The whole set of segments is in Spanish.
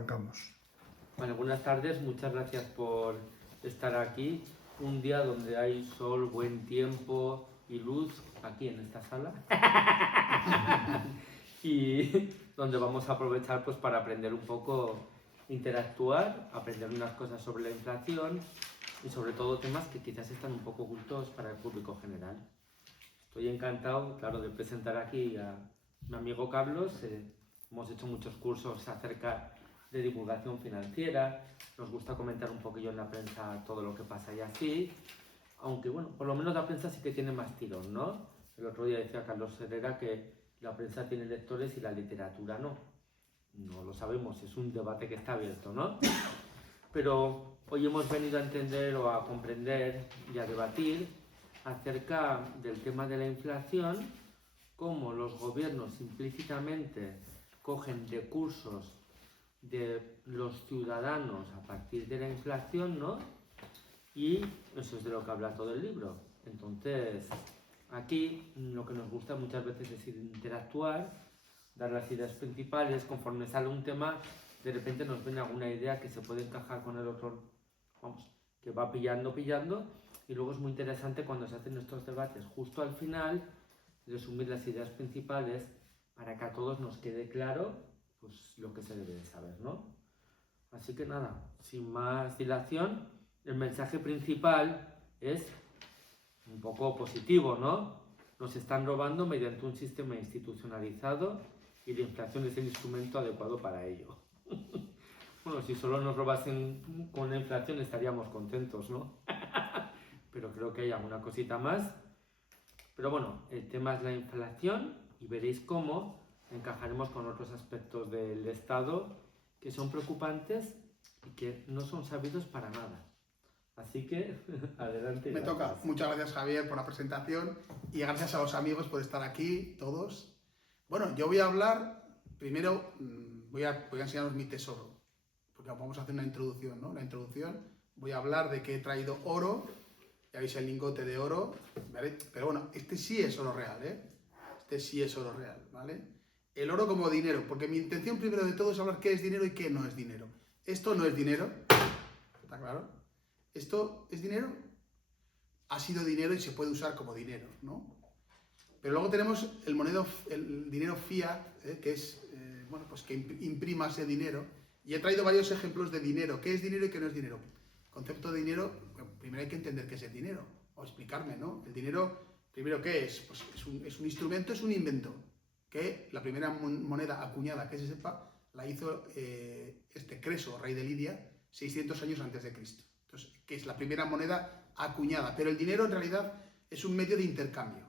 arrancamos. Bueno, buenas tardes, muchas gracias por estar aquí. Un día donde hay sol, buen tiempo y luz, aquí en esta sala. Y donde vamos a aprovechar pues, para aprender un poco, interactuar, aprender unas cosas sobre la inflación y sobre todo temas que quizás están un poco ocultos para el público general. Estoy encantado, claro, de presentar aquí a mi amigo Carlos. Hemos hecho muchos cursos acerca de divulgación financiera, nos gusta comentar un poquillo en la prensa todo lo que pasa y así, aunque bueno, por lo menos la prensa sí que tiene más tirón, ¿no? El otro día decía Carlos Herrera que la prensa tiene lectores y la literatura no. No lo sabemos, es un debate que está abierto, ¿no? Pero hoy hemos venido a entender o a comprender y a debatir acerca del tema de la inflación, cómo los gobiernos implícitamente cogen recursos de los ciudadanos a partir de la inflación, ¿no? Y eso es de lo que habla todo el libro. Entonces, aquí lo que nos gusta muchas veces es interactuar, dar las ideas principales, conforme sale un tema, de repente nos viene alguna idea que se puede encajar con el otro, vamos, que va pillando, y luego es muy interesante cuando se hacen estos debates justo al final, resumir las ideas principales para que a todos nos quede claro pues lo que se debe de saber, ¿no? Así que nada, sin más dilación, el mensaje principal es un poco positivo, ¿no? Nos están robando mediante un sistema institucionalizado y la inflación es el instrumento adecuado para ello. Bueno, si solo nos robasen con la inflación estaríamos contentos, ¿no? Pero creo que hay alguna cosita más. Pero bueno, el tema es la inflación y veréis cómo encajaremos con otros aspectos del Estado que son preocupantes y que no son sabidos para nada. Así que, adelante. Me toca. Muchas gracias, Javier, por la presentación y gracias a los amigos por estar aquí, todos. Bueno, yo voy a hablar, primero voy a enseñaros mi tesoro, porque vamos a hacer una introducción, ¿no? La introducción, voy a hablar de que he traído oro, ya veis el lingote de oro, ¿vale? Pero bueno, este sí es oro real, ¿eh? Este sí es oro real, ¿vale? El oro como dinero, porque mi intención primero de todo es hablar qué es dinero y qué no es dinero. Esto no es dinero, ¿está claro? Esto es dinero, ha sido dinero y se puede usar como dinero, ¿no? Pero luego tenemos el dinero fiat, que es, bueno, pues que imprima ese dinero. Y he traído varios ejemplos de dinero, qué es dinero y qué no es dinero. El concepto de dinero, bueno, primero hay que entender qué es el dinero, o explicarme, ¿no? El dinero, primero, ¿qué es? Pues es un instrumento, es un invento, que la primera moneda acuñada que se sepa la hizo Creso, rey de Lidia, 600 años antes de Cristo. Entonces, que es la primera moneda acuñada, pero el dinero en realidad es un medio de intercambio.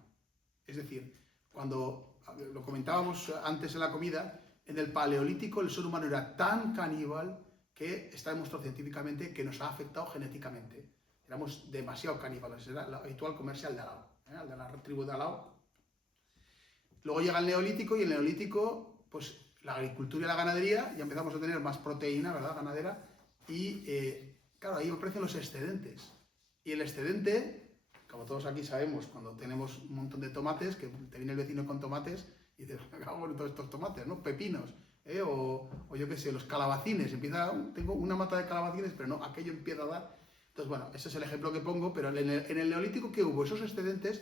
Es decir, cuando lo comentábamos antes en la comida, en el Paleolítico el ser humano era tan caníbal que está demostrado científicamente que nos ha afectado genéticamente. Éramos demasiado caníbales, era lo habitual comerse al de al lado, al de la tribu de al lado. Luego llega el Neolítico y el Neolítico, pues la agricultura y la ganadería, ya empezamos a tener más proteína, ¿verdad? Ganadera, y claro, ahí aparecen los excedentes. Y el excedente, como todos aquí sabemos, cuando tenemos un montón de tomates, que te viene el vecino con tomates y dices, bueno, todos estos tomates, ¿no? Pepinos, o yo qué sé, los calabacines. Tengo una mata de calabacines, pero no, aquello empieza a dar. Entonces, bueno, ese es el ejemplo que pongo, pero en el Neolítico, ¿qué hubo? Esos excedentes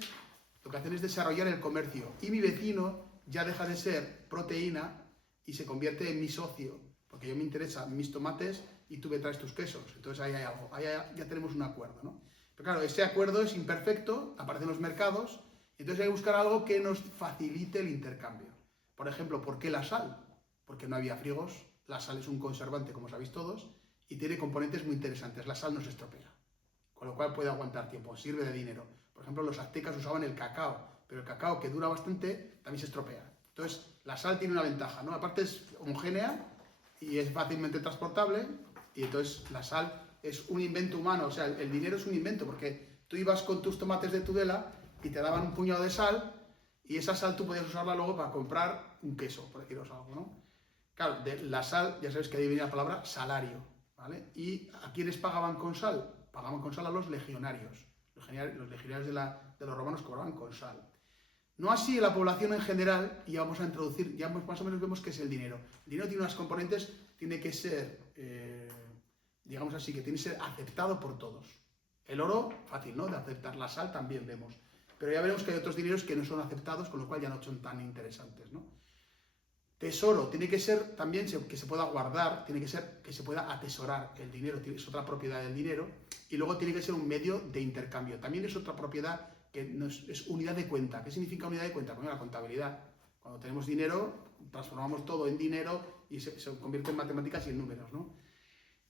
lo que hacen es desarrollar el comercio. Y mi vecino ya deja de ser proteína y se convierte en mi socio, porque yo me interesan mis tomates y tú me traes tus quesos. Entonces ahí hay algo, ahí ya tenemos un acuerdo, ¿no? Pero claro, ese acuerdo es imperfecto, aparece en los mercados, entonces hay que buscar algo que nos facilite el intercambio. Por ejemplo, ¿por qué la sal? Porque no había frigos, la sal es un conservante, como sabéis todos, y tiene componentes muy interesantes. La sal no se estropea, con lo cual puede aguantar tiempo, sirve de dinero. Por ejemplo, los aztecas usaban el cacao, pero el cacao que dura bastante también se estropea. Entonces, la sal tiene una ventaja, ¿no? Aparte es homogénea y es fácilmente transportable, y entonces la sal es un invento humano, o sea, el dinero es un invento, porque tú ibas con tus tomates de Tudela y te daban un puñado de sal, y esa sal tú podías usarla luego para comprar un queso, por deciros algo, ¿no? Claro, de la sal, ya sabes que ahí viene la palabra salario, ¿vale? ¿Y a quiénes pagaban con sal? Pagaban con sal a los legionarios. Los legionarios de los romanos cobraban con sal. No así la población en general, y vamos a introducir, ya más o menos vemos qué es el dinero. El dinero tiene unas componentes tiene que ser, digamos así, que tiene que ser aceptado por todos. El oro, fácil, ¿no? De aceptar. La sal también vemos. Pero ya veremos que hay otros dineros que no son aceptados, con lo cual ya no son tan interesantes, ¿no? Tesoro, tiene que ser también que se pueda guardar, tiene que ser que se pueda atesorar el dinero, es otra propiedad del dinero, y luego tiene que ser un medio de intercambio. También es otra propiedad que es unidad de cuenta. ¿Qué significa unidad de cuenta? Bueno, la contabilidad. Cuando tenemos dinero, transformamos todo en dinero y se convierte en matemáticas y en números, ¿no?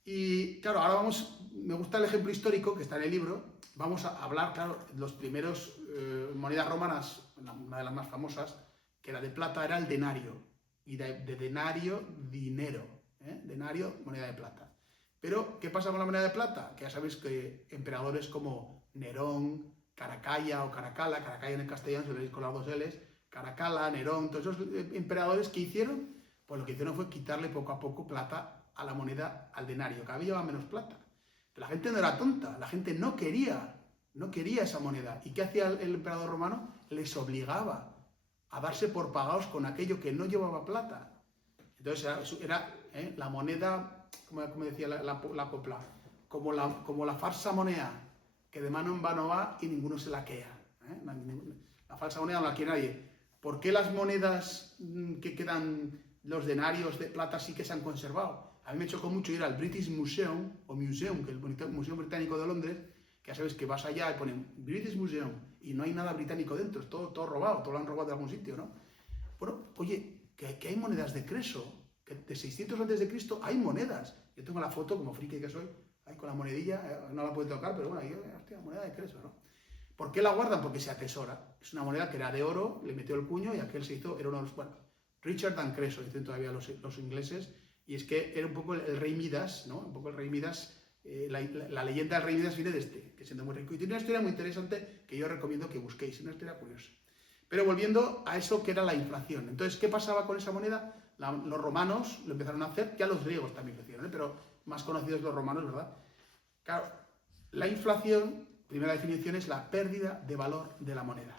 Y claro, ahora me gusta el ejemplo histórico que está en el libro, vamos a hablar, claro, los primeros monedas romanas, una de las más famosas, que era de plata, era el denario. Y de denario, dinero. Denario, moneda de plata. Pero, ¿qué pasa con la moneda de plata? Que ya sabéis que emperadores como Nerón, Caracalla o Caracalla, Caracalla en el castellano, si lo veis con las dos L's, Caracalla, Nerón, todos esos emperadores que hicieron, pues lo que hicieron fue quitarle poco a poco plata a la moneda, al denario. Cada vez llevaba menos plata. Pero la gente no era tonta, la gente no quería esa moneda. ¿Y qué hacía el emperador romano? Les obligaba a darse por pagados con aquello que no llevaba plata. Entonces era la moneda, como decía la copla, como la farsa moneda, que de mano en mano va y ninguno se la quea. La falsa moneda no la quiere nadie. ¿Por qué las monedas que quedan, los denarios de plata, sí que se han conservado? A mí me chocó mucho ir al British Museum, o Museum, que es el Museo Británico de Londres, que ya sabes que vas allá y ponen British Museum y no hay nada británico dentro, es todo robado, todo lo han robado de algún sitio, ¿no? Bueno, oye, que hay monedas de Creso, que de 600 antes de Cristo hay monedas. Yo tengo la foto, como friki que soy, ahí con la monedilla, no la puedo tocar, pero bueno, ahí, hostia, moneda de Creso, ¿no? ¿Por qué la guardan? Porque se atesora. Es una moneda que era de oro, le metió el cuño y aquel se hizo, era uno de los, bueno, Richard and Creso, dicen todavía los ingleses, y es que era un poco el rey Midas, ¿no? Un poco el rey Midas. La leyenda del rey Midas viene de que siendo muy rico. Y tiene una historia muy interesante que yo recomiendo que busquéis, una historia curiosa. Pero volviendo a eso que era la inflación. Entonces, ¿qué pasaba con esa moneda? Los romanos lo empezaron a hacer, ya los griegos también lo hicieron, pero más conocidos los romanos, ¿verdad? Claro, la inflación, primera definición, es la pérdida de valor de la moneda.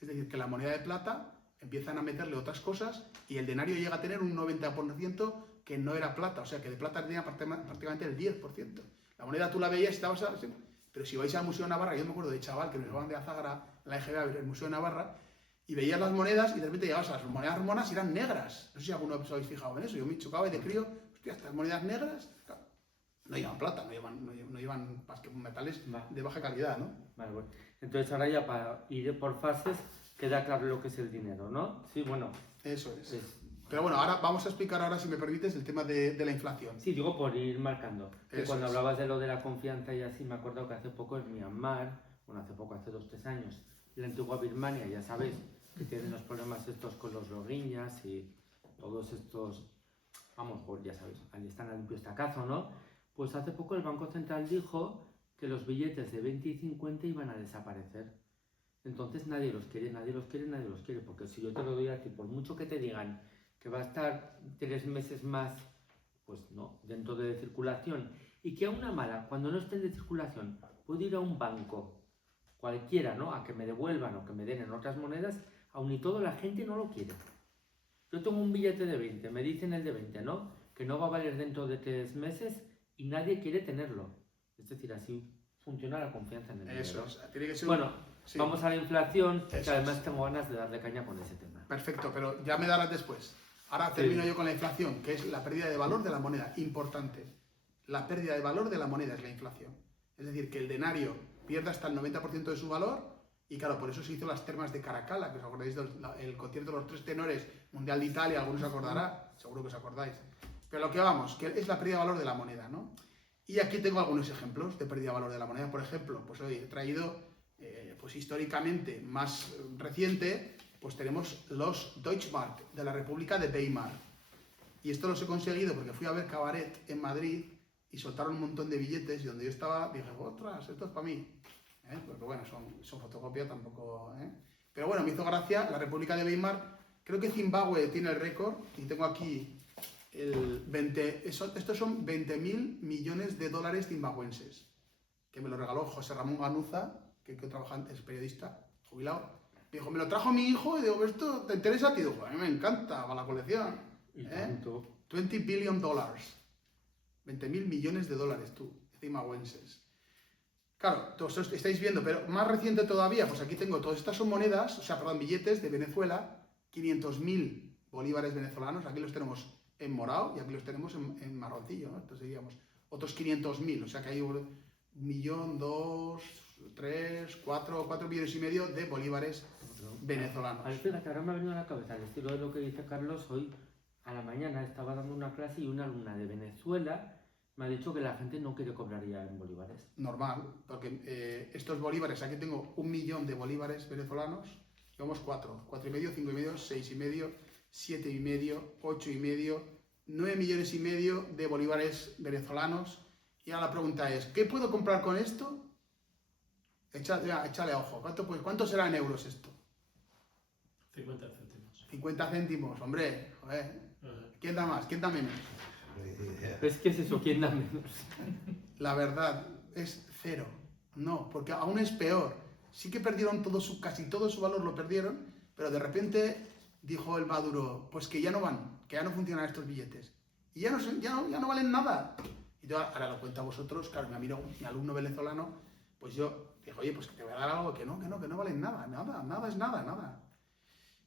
Es decir, que la moneda de plata empiezan a meterle otras cosas y el denario llega a tener un 90% que no era plata, o sea que de plata tenía prácticamente el 10%. La moneda tú la veías y estabas así, pero si vais al Museo de Navarra, yo me acuerdo de chaval que nos llevaban de Azágara, la EGB, a ver el Museo de Navarra, y veías las monedas y de repente llegabas a las monedas romanas y eran negras. No sé si alguno os habéis fijado en eso, yo me chocaba y de crío, hostia, estas monedas negras, claro, no llevan plata, no llevan más que metales de baja calidad, ¿no? Vale, bueno. Entonces ahora ya para ir por fases queda claro lo que es el dinero, ¿no? Sí, bueno. Eso es. Pero bueno, ahora vamos a explicar, ahora si me permites, el tema de la inflación. Sí, digo por ir marcando. Que cuando es. hablabas de lo de la confianza y así, me acuerdo que hace poco en Myanmar, bueno, hace 2-3 años, en la antigua Birmania, ya sabéis, que tienen los problemas estos con los rohingyas y todos estos, vamos, pues ya sabéis, ahí están a limpio estacazo, ¿no? Pues hace poco el Banco Central dijo que los billetes de 20 y 50 iban a desaparecer. Entonces nadie los quiere, porque si yo te lo doy a ti, por mucho que te digan que va a estar 3 meses más, pues no, dentro de circulación, y que a una mala, cuando no estén de circulación, puedo ir a un banco, cualquiera, ¿no?, a que me devuelvan o que me den en otras monedas, aun y todo la gente no lo quiere. Yo tengo un billete de 20, me dicen el de 20, ¿no?, que no va a valer dentro de 3 meses y nadie quiere tenerlo. Es decir, así funciona la confianza en el dinero. Eso es, tiene que ser bueno, sí. Vamos a la inflación, eso que además tengo ganas de darle caña con ese tema. Perfecto, pero ya me darás después. Ahora termino yo con la inflación, que es la pérdida de valor de la moneda. Importante. La pérdida de valor de la moneda es la inflación. Es decir, que el denario pierda hasta el 90% de su valor, y claro, por eso se hizo las termas de Caracalla, que os acordáis del concierto de los 3 tenores Mundial de Italia, algunos se acordará, seguro que os acordáis. Pero lo que vamos, que es la pérdida de valor de la moneda, ¿no? Y aquí tengo algunos ejemplos de pérdida de valor de la moneda. Por ejemplo, pues hoy he traído, pues históricamente más reciente, pues tenemos los Deutschmark de la República de Weimar. Y esto los he conseguido porque fui a ver Cabaret en Madrid y soltaron un montón de billetes y donde yo estaba dije, ostras, esto es para mí. Porque bueno, son fotocopia tampoco. Pero bueno, me hizo gracia la República de Weimar. Creo que Zimbabue tiene el récord y tengo aquí estos son 20.000 millones de dólares zimbabuenses, que me lo regaló José Ramón Ganuza, que trabaja antes, es periodista, jubilado. Me dijo, me lo trajo mi hijo y digo, ¿esto te interesa a ti? Y digo, a mí me encanta, para la colección. $20 billion. 20.000 millones de dólares, tú, zimbabuenses. Claro, todos estáis viendo, pero más reciente todavía, pues aquí tengo, todas estas son monedas, billetes de Venezuela, 500.000 bolívares venezolanos, aquí los tenemos en morado y aquí los tenemos en marroncillo, ¿no? Entonces diríamos, otros 500.000, o sea que hay 1 millón, 2, 3, 4 millones y medio de bolívares venezolanos. A ver, fíjate, ahora me ha venido a la cabeza el estilo de lo que dice Carlos. Hoy a la mañana estaba dando una clase y una alumna de Venezuela me ha dicho que la gente no quiere cobrar ya en bolívares. Normal, porque estos bolívares, aquí tengo 1 millón de bolívares venezolanos, llevamos 4, 4,5, 5,5, 6,5, 7,5, 8,5, 9 millones y medio de bolívares venezolanos. Y ahora la pregunta es, ¿qué puedo comprar con esto? Échale ojo, ¿cuánto será en euros esto? 50 céntimos. 50 céntimos, hombre, joder. ¿Quién da más? ¿Quién da menos? Pues, ¿qué es eso? ¿Quién da menos? La verdad es 0. No, porque aún es peor. Sí que perdieron casi todo su valor, lo perdieron, pero de repente dijo el Maduro, pues que ya no van, que ya no funcionan estos billetes. Y ya no valen nada. Y yo ahora lo cuento a vosotros, claro, mi alumno venezolano, pues yo dije, oye, pues que te voy a dar algo que no valen nada es nada.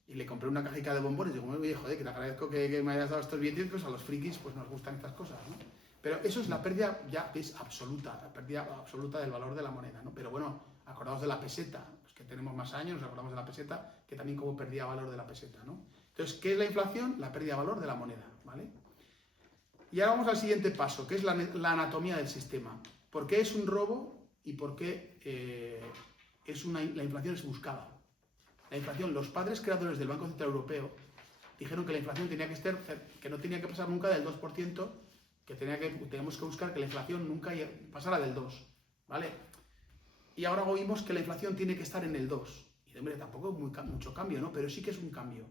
Y le compré una cajica de bombones, y digo, oye, joder, que te agradezco que me hayas dado estos billetes, pues a los frikis pues nos gustan estas cosas, ¿no? Pero eso es la pérdida ya es absoluta, la pérdida absoluta del valor de la moneda, ¿no? Pero bueno, acordaos de la peseta, pues que tenemos más años, nos acordamos de la peseta, que también cómo perdía valor de la peseta, ¿no? Entonces, ¿qué es la inflación? La pérdida de valor de la moneda, ¿vale? Y ahora vamos al siguiente paso, que es la anatomía del sistema. ¿Por qué es un robo y por qué la inflación es buscada? La inflación, los padres creadores del Banco Central Europeo dijeron que la inflación tenía que estar, que no tenía que pasar nunca del 2%, que teníamos que buscar que la inflación nunca pasara del 2%, ¿vale? Y ahora oímos que la inflación tiene que estar en el 2%. Y hombre, tampoco es mucho cambio, ¿no? Pero sí que es un cambio.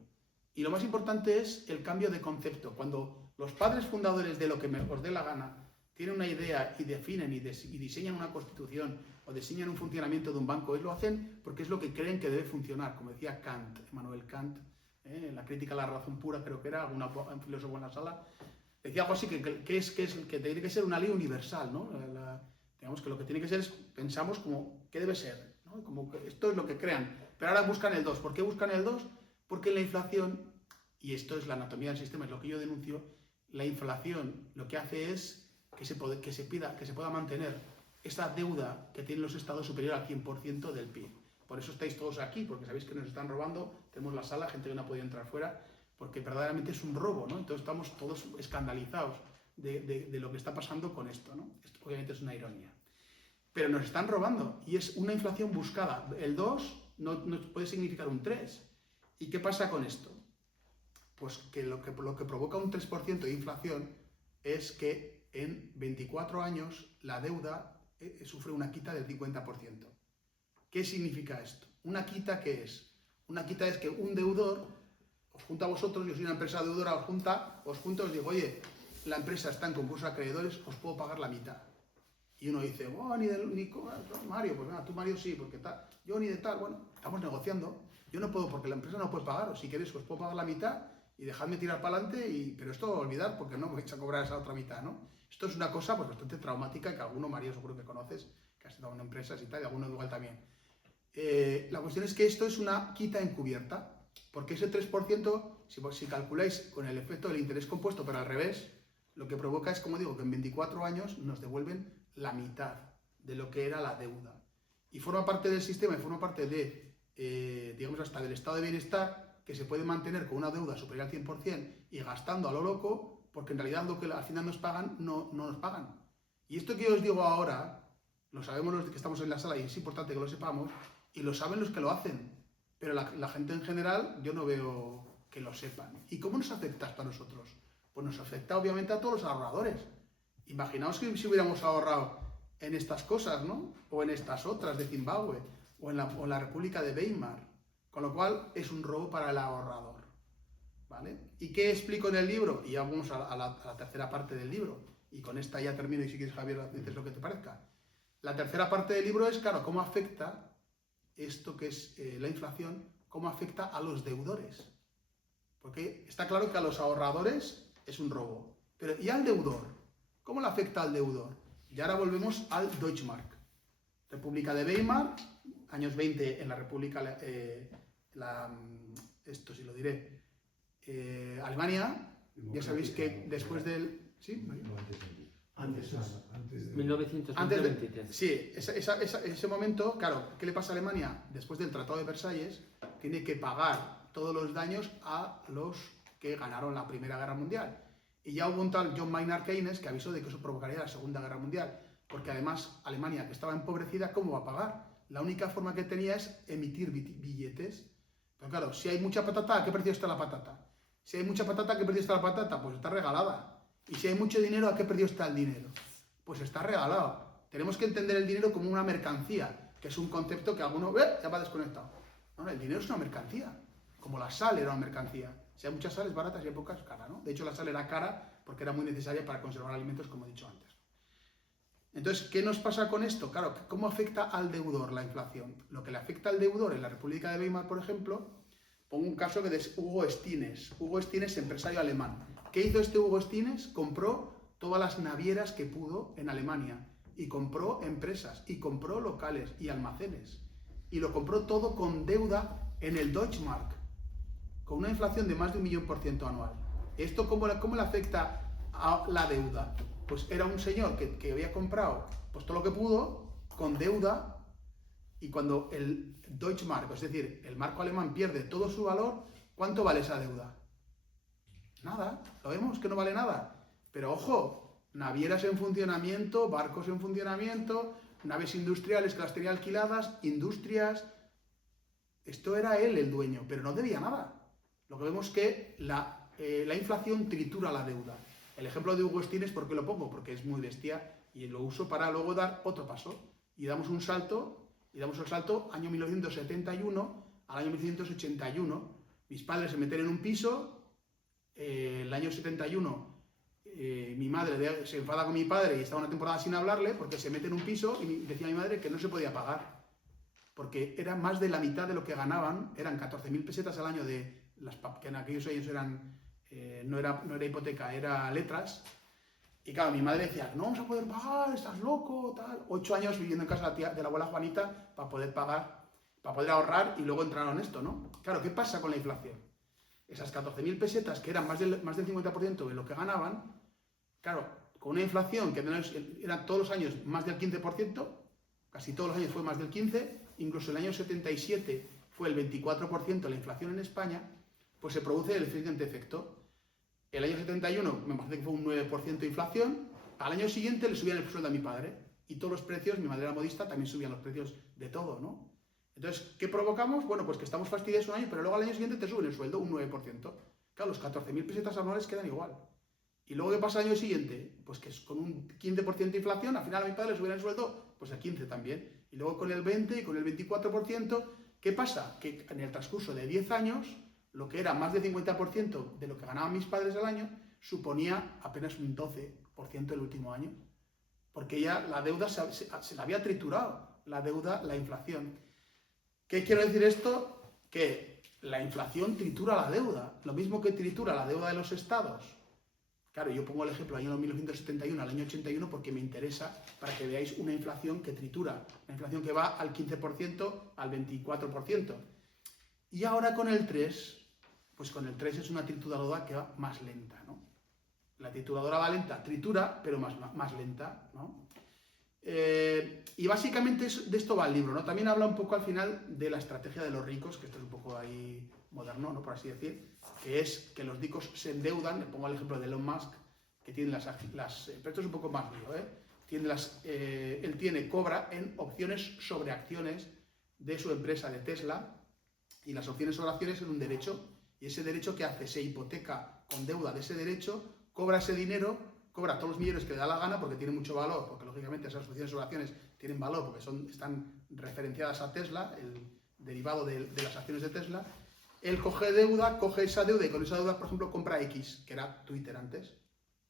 Y lo más importante es el cambio de concepto. Cuando los padres fundadores de lo que os dé la gana tienen una idea y definen y diseñan una constitución o diseñan un funcionamiento de un banco, lo hacen porque es lo que creen que debe funcionar, como decía Kant, Immanuel Kant, en la crítica a la razón pura, creo que era, un filósofo en la sala, decía algo así, que tiene que ser una ley universal, ¿no? Digamos que lo que tiene que ser es, pensamos como, ¿qué debe ser? ¿No? Como que esto es lo que crean, pero ahora buscan el 2. ¿Por qué buscan el 2? Porque la inflación, y esto es la anatomía del sistema, es lo que yo denuncio, la inflación lo que hace es que se pueda mantener esta deuda que tienen los estados superior al 100% del PIB. Por eso estáis todos aquí, porque sabéis que nos están robando, tenemos la sala, gente que no ha podido entrar fuera, porque verdaderamente es un robo, ¿no? Entonces estamos todos escandalizados de lo que está pasando con esto, ¿no? Esto obviamente es una ironía. Pero nos están robando y es una inflación buscada. El 2 no puede significar un 3. ¿Y qué pasa con esto? Pues que lo que provoca un 3% de inflación es que en 24 años la deuda sufre una quita del 50%. ¿Qué significa esto? ¿Una quita qué es? Una quita es que un deudor os junta a vosotros, yo soy una empresa deudora, os junta, os digo, oye, la empresa está en concurso de acreedores, os puedo pagar la mitad. Y uno dice, oh, Mario, pues nada, tú Mario sí, porque tal, yo ni de tal, bueno, estamos negociando, yo no puedo, porque la empresa no puede pagaros, si queréis os puedo pagar la mitad y dejadme tirar para adelante, pero esto olvidar, porque no me vais a cobrar esa otra mitad, ¿no? Esto es una cosa pues bastante traumática que alguno, Mario, seguro que conoces, que has estado en empresas y tal, y alguno igual también. La cuestión es que esto es una quita encubierta, porque ese 3%, si calculáis con el efecto del interés compuesto, pero al revés, lo que provoca es, como digo, que en 24 años nos devuelven la mitad de lo que era la deuda. Y forma parte del sistema y forma parte de, digamos, hasta del estado de bienestar, que se puede mantener con una deuda superior al 100% y gastando a lo loco, porque en realidad lo que al final nos pagan, no nos pagan. Y esto que yo os digo ahora, lo sabemos los que estamos en la sala y es importante que lo sepamos, y lo saben los que lo hacen, pero la gente en general yo no veo que lo sepan. ¿Y cómo nos afecta esto a nosotros? Pues nos afecta obviamente a todos los ahorradores. Imaginaos que si hubiéramos ahorrado en estas cosas, ¿no? O en estas otras de Zimbabue, o en la República de Weimar, con lo cual es un robo para el ahorrador, ¿vale? ¿Y qué explico en el libro? Y ya vamos a la tercera parte del libro, y con esta ya termino, y si quieres, Javier, dices lo que te parezca. La tercera parte del libro es, claro, cómo afecta esto que es la inflación, cómo afecta a los deudores. Porque está claro que a los ahorradores es un robo. Pero ¿y al deudor? ¿Cómo le afecta al deudor? Y ahora volvemos al Deutschmark. República de Weimar, años 20 en la República, esto sí lo diré, Alemania. Ya sabéis que después del... ¿Sí? Antes. Antes 1923. sí, ese momento, claro, ¿qué le pasa a Alemania? Después del Tratado de Versalles, tiene que pagar todos los daños a los que ganaron la Primera Guerra Mundial. Y ya hubo un tal John Maynard Keynes que avisó de que eso provocaría la Segunda Guerra Mundial, porque además Alemania, que estaba empobrecida, ¿cómo va a pagar? La única forma que tenía es emitir billetes. Pero claro, si hay mucha patata, ¿a qué precio está la patata? Si hay mucha patata, ¿a qué precio está la patata? Pues está regalada. Y si hay mucho dinero, ¿a qué precio está el dinero? Pues está regalado. Tenemos que entender el dinero como una mercancía, que es un concepto que alguno ya va desconectado. No, el dinero es una mercancía, como la sal era una mercancía. Si hay muchas sales baratas y hay pocas, cara, ¿no? De hecho, la sal era cara porque era muy necesaria para conservar alimentos, como he dicho antes. Entonces, ¿qué nos pasa con esto? Claro, ¿cómo afecta al deudor la inflación? Lo que le afecta al deudor en la República de Weimar, por ejemplo, pongo un caso que es Hugo Stines. Hugo Stines, empresario alemán. ¿Qué hizo este Hugo Stines? Compró todas las navieras que pudo en Alemania, y compró empresas, y compró locales y almacenes, y lo compró todo con deuda en el Deutschmark, con una inflación de más de 1.000.000% anual. ¿Esto cómo le afecta a la deuda? Pues era un señor que había comprado pues todo lo que pudo con deuda, y cuando el Deutschmark, es decir, el marco alemán, pierde todo su valor, ¿cuánto vale esa deuda? Nada, lo vemos que no vale nada. Pero ojo, navieras en funcionamiento, barcos en funcionamiento, naves industriales que las tenía alquiladas, industrias. Esto era él el dueño, pero no debía nada. Lo que vemos es que la inflación tritura la deuda. El ejemplo de Hugo Stines, ¿por qué lo pongo? Porque es muy bestia y lo uso para luego dar otro paso. Y damos un salto, año 1971 al año 1981. Mis padres se meten en un piso. El año 71 mi madre se enfada con mi padre y estaba una temporada sin hablarle porque se mete en un piso y decía a mi madre que no se podía pagar porque era más de la mitad de lo que ganaban, eran 14.000 pesetas al año que en aquellos años eran, no era hipoteca, era letras. Y claro, mi madre decía, no vamos a poder pagar, estás loco, tal. 8 años viviendo en casa de la abuela Juanita para poder pagar, para poder ahorrar, y luego entraron en esto, ¿no? Claro, ¿qué pasa con la inflación? Esas 14.000 pesetas, que eran más del 50% de lo que ganaban, claro, con una inflación que era todos los años más del 15%, casi todos los años fue más del 15%, incluso el año 77 fue el 24% la inflación en España, pues se produce el siguiente efecto. El año 71 me parece que fue un 9% de inflación, al año siguiente le subían el sueldo a mi padre, y todos los precios, mi madre era modista, también subían los precios de todo, ¿no? Entonces, ¿qué provocamos? Bueno, pues que estamos fastidiados un año, pero luego al año siguiente te suben el sueldo un 9%. Claro, los 14.000 pesetas anuales quedan igual. ¿Y luego qué pasa al año siguiente? Pues que con un 15% de inflación, al final a mi padre le subieron el sueldo, pues el 15 también. Y luego con el 20 y con el 24%, ¿qué pasa? Que en el transcurso de 10 años, lo que era más del 50% de lo que ganaban mis padres al año, suponía apenas un 12% el último año. Porque ya la deuda se la había triturado, la deuda, la inflación. ¿Qué quiero decir esto? Que la inflación tritura la deuda, lo mismo que tritura la deuda de los estados. Claro, yo pongo el ejemplo del año 1971 al año 81 porque me interesa para que veáis una inflación que tritura, una inflación que va al 15%, al 24%. Y ahora con el 3, pues con el 3 es una trituradora que va más lenta, ¿no? La trituradora va lenta, tritura, pero más lenta, ¿no? Y básicamente de esto va el libro, ¿no? También habla un poco al final de la estrategia de los ricos, que esto es un poco ahí moderno, ¿no? Por así decir, que es que los ricos se endeudan. Le pongo el ejemplo de Elon Musk, que tiene pero esto es un poco más lío, ¿eh? Él cobra en opciones sobre acciones de su empresa, de Tesla, y las opciones sobre acciones es un derecho, y ese derecho que hace, se hipoteca con deuda de ese derecho, cobra ese dinero, cobra todos los millones que le da la gana porque tiene mucho valor, porque lógicamente esas opciones sobre acciones tienen valor porque están referenciadas a Tesla, el derivado de las acciones de Tesla. Él coge esa deuda, y con esa deuda, por ejemplo, compra X, que era Twitter antes,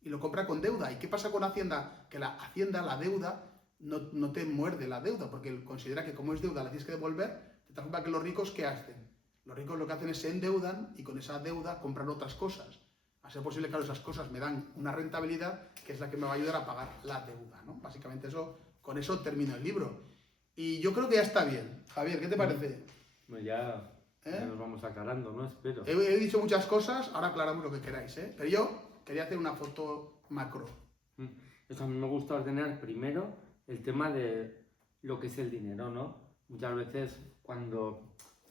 y lo compra con deuda. ¿Y qué pasa con Hacienda? Que la Hacienda, la deuda, no te muerde la deuda, porque él considera que como es deuda la tienes que devolver. De tal forma que los ricos, ¿qué hacen? Los ricos lo que hacen es se endeudan y con esa deuda compran otras cosas. a ser posible, claro, esas cosas me dan una rentabilidad que es la que me va a ayudar a pagar la deuda, ¿no? Básicamente con eso termino el libro. Y yo creo que ya está bien. Javier, ¿qué te parece? Pues ya nos vamos aclarando, ¿no? Espero. He dicho muchas cosas, ahora aclaramos lo que queráis, ¿eh? Pero yo quería hacer una foto macro. Eso a mí me gusta ordenar primero el tema de lo que es el dinero, ¿no? Muchas veces cuando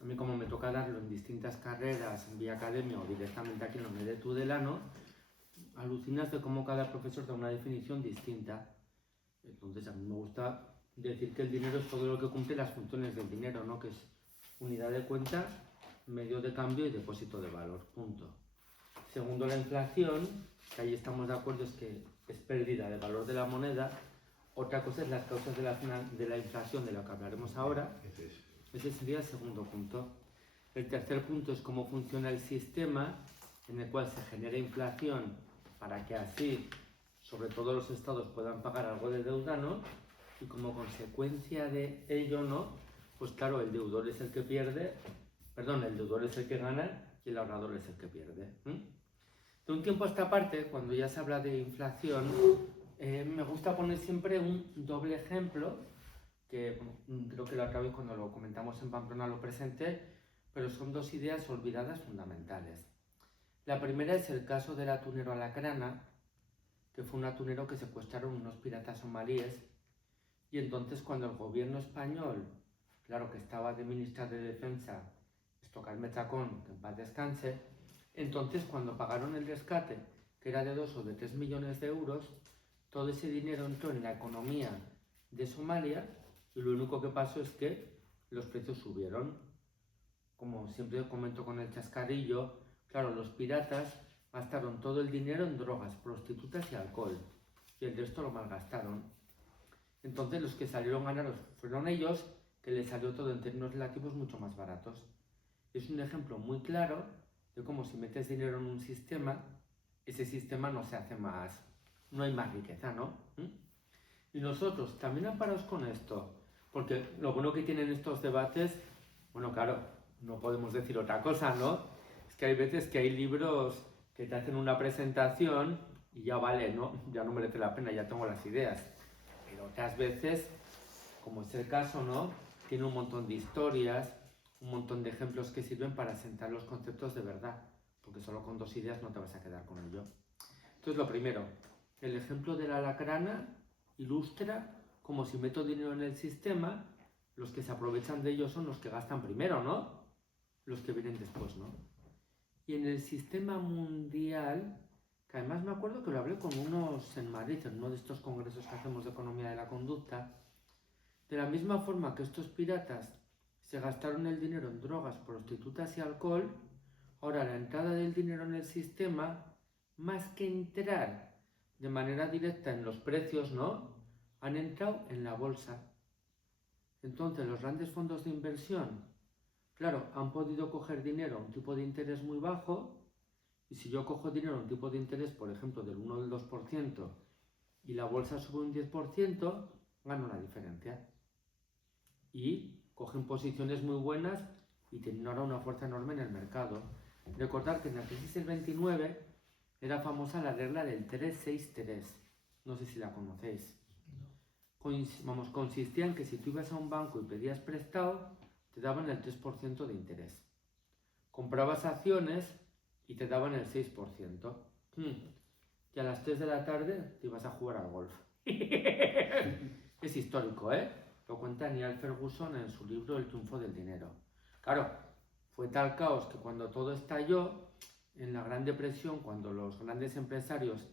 a mí como me toca darlo en distintas carreras, en vía academia o directamente aquí en la de Tudelano, alucinas de cómo cada profesor da una definición distinta. Entonces a mí me gusta decir que el dinero es todo lo que cumple las funciones del dinero, ¿no? Que es unidad de cuenta, medio de cambio y depósito de valor, punto. Segundo, la inflación, que ahí estamos de acuerdo, es que es pérdida de valor de la moneda. Otra cosa es las causas de la inflación, de lo que hablaremos ahora. Ese sería el segundo punto. El tercer punto es cómo funciona el sistema en el cual se genera inflación para que así, sobre todo los estados, puedan pagar algo de deuda, ¿no? Y como consecuencia de ello, ¿no? Pues claro, el deudor es el que pierde, perdón, el deudor es el que gana y el ahorrador es el que pierde. De un tiempo a esta parte, cuando ya se habla de inflación, me gusta poner siempre un doble ejemplo, que creo que la otra vez cuando lo comentamos en Pamplona lo presenté, pero son dos ideas olvidadas fundamentales. La primera es el caso del atunero Alacrana, que fue un atunero que secuestraron unos piratas somalíes, y entonces cuando el gobierno español, claro que estaba de ministra de Defensa, Estocalme Chacón, que en paz descanse, entonces cuando pagaron el rescate, que era de 2 o de 3 millones de euros, todo ese dinero entró en la economía de Somalia y lo único que pasó es que los precios subieron. Como siempre comento con el chascarrillo, claro, los piratas gastaron todo el dinero en drogas, prostitutas y alcohol, y el resto lo malgastaron. Entonces los que salieron ganados fueron ellos, que les salió todo en términos relativos mucho más baratos. Es un ejemplo muy claro de cómo si metes dinero en un sistema, ese sistema no se hace más, no hay más riqueza, ¿no? Y nosotros también amparados con esto, porque lo bueno que tienen estos debates, bueno, claro, no podemos decir otra cosa, ¿no? Es que hay veces que hay libros que te hacen una presentación y ya vale, ¿no? Ya no merece la pena, ya tengo las ideas. Pero otras veces, como es el caso, ¿no? Tiene un montón de historias, un montón de ejemplos que sirven para asentar los conceptos de verdad, porque solo con dos ideas no te vas a quedar con ello. Entonces, lo primero, el ejemplo de la alacrana ilustra como si meto dinero en el sistema, los que se aprovechan de ello son los que gastan primero, ¿no? Los que vienen después, ¿no? Y en el sistema mundial, que además me acuerdo que lo hablé con unos en Madrid, en uno de estos congresos que hacemos de economía de la conducta, de la misma forma que estos piratas se gastaron el dinero en drogas, prostitutas y alcohol, ahora la entrada del dinero en el sistema, más que entrar de manera directa en los precios, ¿no? Han entrado en la bolsa. Entonces los grandes fondos de inversión, claro, han podido coger dinero a un tipo de interés muy bajo, y si yo cojo dinero a un tipo de interés, por ejemplo, del 1 o del 2%, y la bolsa sube un 10%, gano la diferencia. Y cogen posiciones muy buenas y tienen ahora una fuerza enorme en el mercado. Recordad que en la crisis del 29 era famosa la regla del 363. No sé si la conocéis. Consistía en que si tú ibas a un banco y pedías prestado, te daban el 3% de interés. Comprabas acciones y te daban el 6%. Y a las 3 de la tarde te ibas a jugar al golf. Es histórico, ¿eh? Lo cuenta Neil Ferguson en su libro El triunfo del dinero. Claro, fue tal caos que cuando todo estalló, en la Gran Depresión, cuando los grandes empresarios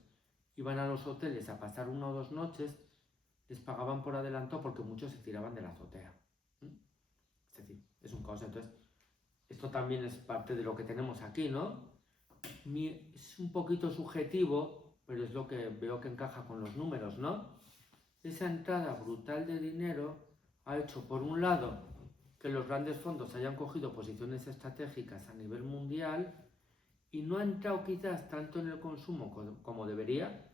iban a los hoteles a pasar 1 o 2 noches, les pagaban por adelantado porque muchos se tiraban de la azotea. Es decir, es un caos. Entonces, esto también es parte de lo que tenemos aquí, ¿no? Es un poquito subjetivo, pero es lo que veo que encaja con los números, ¿no? Esa entrada brutal de dinero ha hecho, por un lado, que los grandes fondos hayan cogido posiciones estratégicas a nivel mundial y no ha entrado quizás tanto en el consumo como debería,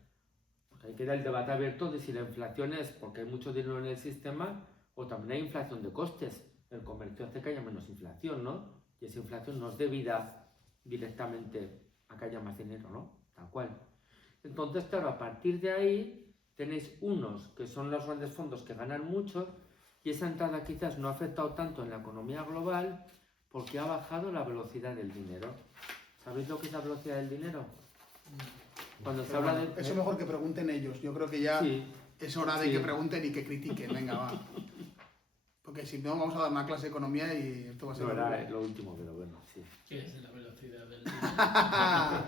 porque ahí queda el debate abierto de si la inflación es porque hay mucho dinero en el sistema o también hay inflación de costes. El comercio hace que haya menos inflación, ¿no? Y esa inflación no es debida directamente a que haya más dinero, ¿no? tal cual. Entonces, claro, a partir de ahí tenéis unos que son los grandes fondos que ganan mucho y esa entrada quizás no ha afectado tanto en la economía global porque ha bajado la velocidad del dinero. ¿Sabéis lo que es la velocidad del dinero? Cuando se Pero habla bueno, de... eso mejor que pregunten ellos. Yo creo que ya Sí, es hora de sí. que pregunten y que critiquen. Venga, va. Porque si no, vamos a dar una clase de economía y esto va a ser... No era lo último, pero bueno, sí. ¿Qué es la velocidad del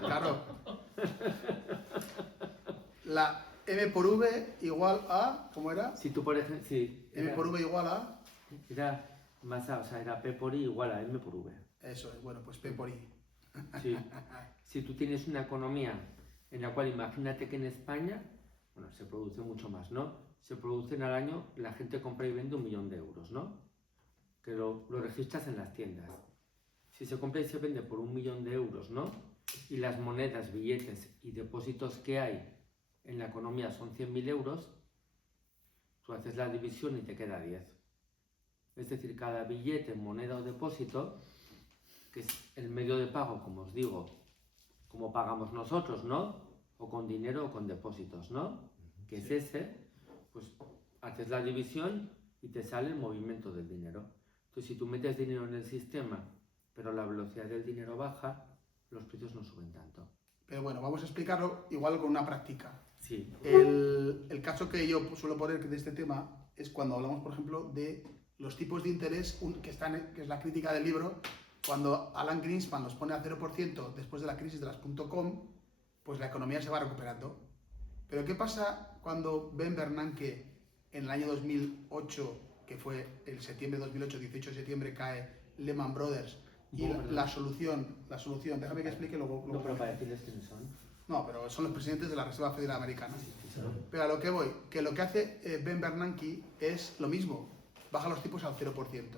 Claro. La M por V igual a... ¿Cómo era? Si tú, por ejemplo, sí, M por V igual a... era más, o sea, era P por I igual a M por V. Eso es, bueno, pues P por I. Sí. Si tú tienes una economía en la cual imagínate que en España, bueno, se produce mucho más, ¿no? Se producen al año, la gente compra y vende 1 millón de euros, ¿no? Que lo registras en las tiendas. Si se compra y se vende por 1 millón de euros, ¿no? Y las monedas, billetes y depósitos que hay en la economía son 100.000 euros, tú haces la división y te queda 10. Es decir, cada billete, moneda o depósito, que es el medio de pago, como os digo, como pagamos nosotros, ¿no? O con dinero o con depósitos, ¿no? Que es ese, pues haces la división y te sale el movimiento del dinero. Entonces, si tú metes dinero en el sistema, pero la velocidad del dinero baja, los precios no suben tanto. Pero bueno, vamos a explicarlo igual con una práctica. Sí. El caso que yo suelo poner de este tema es cuando hablamos, por ejemplo, de los tipos de interés, que es la crítica del libro, cuando Alan Greenspan los pone a 0% después de la crisis de las .com, pues la economía se va recuperando. Pero ¿qué pasa cuando Ben Bernanke en el año 2008, que fue el septiembre de 2008, 18 de septiembre, cae Lehman Brothers y la solución, déjame que explique luego. No, pero para decirles quiénes son. No, pero son los presidentes de la Reserva Federal Americana. Sí. Pero a lo que voy, que lo que hace Ben Bernanke es lo mismo, baja los tipos al 0%.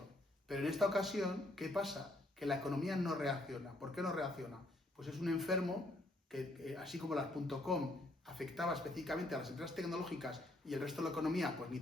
Pero en esta ocasión, ¿qué pasa? Que la economía no reacciona. ¿Por qué no reacciona? Pues es un enfermo que así como las .com afectaba específicamente a las empresas tecnológicas y el resto de la economía, pues ni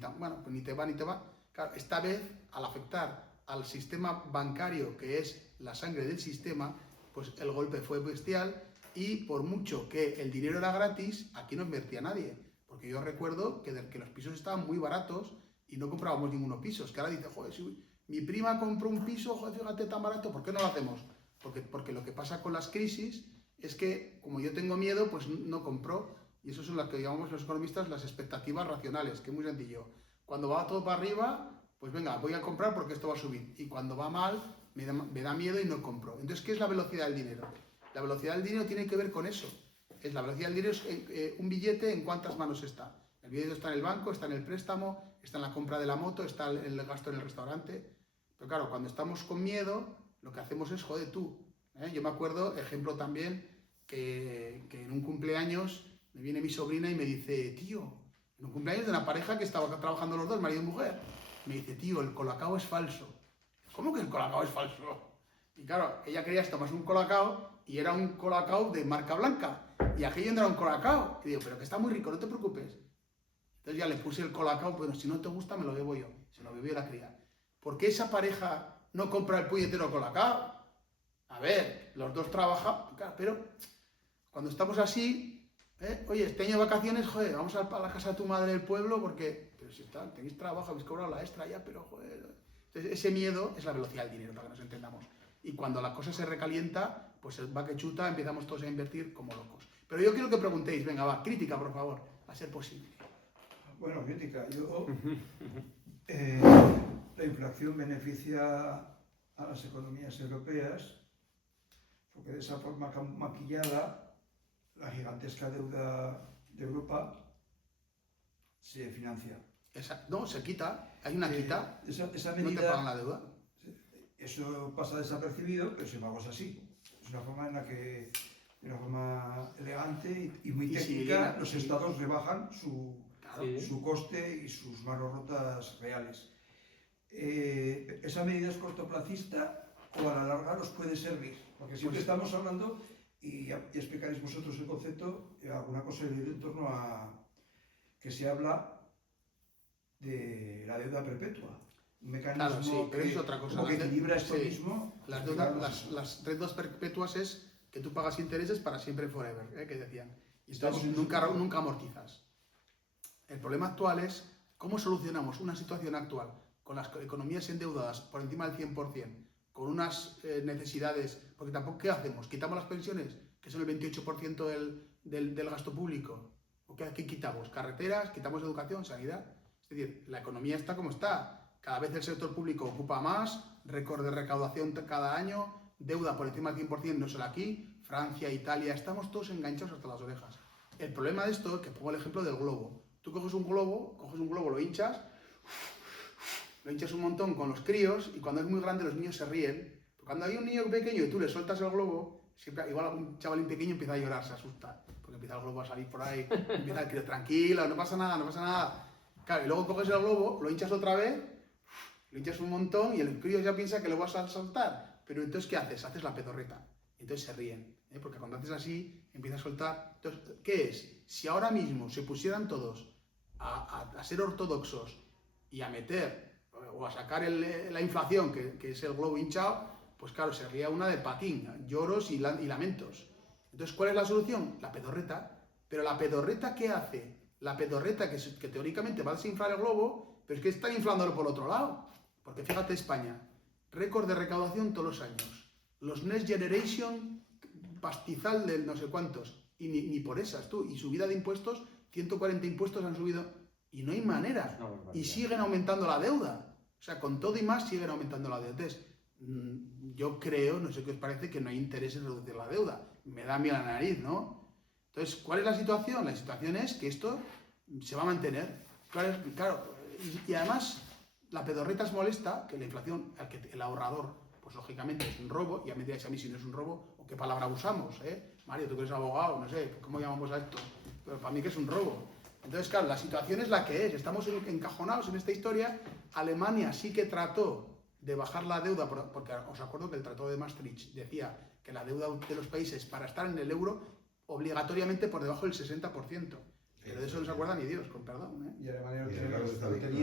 te va. Claro, esta vez, al afectar al sistema bancario, que es la sangre del sistema, pues el golpe fue bestial y por mucho que el dinero era gratis, aquí no invertía nadie. Porque yo recuerdo que los pisos estaban muy baratos y no comprábamos ninguno pisos. Que ahora dice, joder, si mi prima compró un piso, joder, fíjate, tan barato, ¿por qué no lo hacemos? Porque lo que pasa con las crisis es que, como yo tengo miedo, pues no compro. Y eso son las que llamamos los economistas las expectativas racionales, que es muy sencillo. Cuando va todo para arriba, pues venga, voy a comprar porque esto va a subir. Y cuando va mal, me da miedo y no compro. Entonces, ¿qué es la velocidad del dinero? La velocidad del dinero tiene que ver con eso. La velocidad del dinero es un billete en cuántas manos está. El billete está en el banco, está en el préstamo, está en la compra de la moto, está en el gasto en el restaurante. Pero claro, cuando estamos con miedo, lo que hacemos es, joder, tú. Yo me acuerdo, ejemplo también, que en un cumpleaños me viene mi sobrina y me dice, tío, en un cumpleaños de una pareja que estaba trabajando los dos, marido y mujer, me dice, tío, el colacao es falso. ¿Cómo que el colacao es falso? Y claro, ella quería tomarse un colacao y era un colacao de marca blanca. Y aquello no era un colacao. Y digo, pero que está muy rico, no te preocupes. Entonces ya le puse el colacao, bueno, si no te gusta me lo bebo yo. Se lo bebió la cría. ¿Por qué esa pareja no compra el puñetero colacao? A ver, los dos trabajan, claro, pero cuando estamos así, oye, este año de vacaciones, joder, vamos a la casa de tu madre del pueblo porque, pero si tenéis trabajo, habéis cobrado la extra ya, pero joder. Entonces ese miedo es la velocidad del dinero, para que nos entendamos. Y cuando la cosa se recalienta, pues va que chuta, empezamos todos a invertir como locos. Pero yo quiero que preguntéis, venga, va, crítica, por favor, a ser posible. Bueno, crítica. La inflación beneficia a las economías europeas porque de esa forma maquillada la gigantesca deuda de Europa se financia. No, se quita, hay una quita, Esa no te medida, pagan la deuda. eso pasa desapercibido, pero sin embargo es así. Es una forma en la que, de una forma elegante y muy técnica, los estados rebajan su coste y sus manos rotas reales. ¿Esa medida es cortoplacista o a la larga nos puede servir? Porque siempre estamos hablando, y ya explicaréis vosotros el concepto, alguna cosa en torno a que se habla de la deuda perpetua. Un mecanismo claro, sí, pero es otra cosa. que equilibra esto sí, mismo. Las deudas perpetuas es que tú pagas intereses para siempre forever, que decían. Y entonces nunca amortizas. El problema actual es cómo solucionamos una situación actual con las economías endeudadas por encima del 100%, con unas necesidades, porque tampoco, ¿qué hacemos? ¿Quitamos las pensiones, que son el 28% del gasto público? ¿O qué quitamos? ¿Carreteras? ¿Quitamos educación? ¿Sanidad? Es decir, la economía está como está. Cada vez el sector público ocupa más, récord de recaudación cada año, deuda por encima del 100%, no solo aquí, Francia, Italia, estamos todos enganchados hasta las orejas. El problema de esto, que pongo el ejemplo del globo. Tú coges un globo, lo hinchas un montón con los críos y cuando es muy grande los niños se ríen. Cuando hay un niño pequeño y tú le sueltas el globo, siempre, igual un chavalín pequeño empieza a llorar, se asusta, porque empieza el globo a salir por ahí, empieza el crío, tranquilo, no pasa nada, no pasa nada. Claro, y luego coges el globo, lo hinchas otra vez, lo hinchas un montón y el crío ya piensa que lo vas a saltar. Pero entonces, ¿qué haces? Haces la pedorreta. Entonces se ríen, porque cuando haces así, empieza a soltar. Entonces, ¿qué es? Si ahora mismo se pusieran todos a ser ortodoxos y a meter o a sacar la inflación, que es el globo hinchado, pues claro, se ría una de patín, lloros y lamentos. Entonces, ¿cuál es la solución? La pedorreta. Pero la pedorreta, ¿qué hace? La pedorreta que teóricamente va a desinflar el globo, pero es que están inflándolo por otro lado. Porque fíjate España, récord de recaudación todos los años. Los Next Generation, pastizal de no sé cuántos. Y ni por esas, tú. Y subida de impuestos, 140 impuestos han subido. Y no hay manera. Y siguen aumentando la deuda. O sea, con todo y más siguen aumentando la deuda. Entonces, yo creo, no sé qué os parece, que no hay interés en reducir la deuda. Me da miedo la nariz, ¿no? Entonces, ¿cuál es la situación? La situación es que esto se va a mantener. Claro, y además, la pedorreta es molesta, que la inflación, el ahorrador, pues lógicamente es un robo, ya me diréis a mí si no es un robo, o qué palabra usamos, Mario, tú que eres abogado, no sé, ¿cómo llamamos a esto? Pero para mí que es un robo. Entonces, claro, la situación es la que es, estamos encajonados en esta historia. Alemania sí que trató de bajar la deuda, porque os acuerdo que el Tratado de Maastricht decía que la deuda de los países para estar en el euro obligatoriamente por debajo del 60%. Pero de eso no se acuerda ni Dios, con perdón. Y Alemania no tenía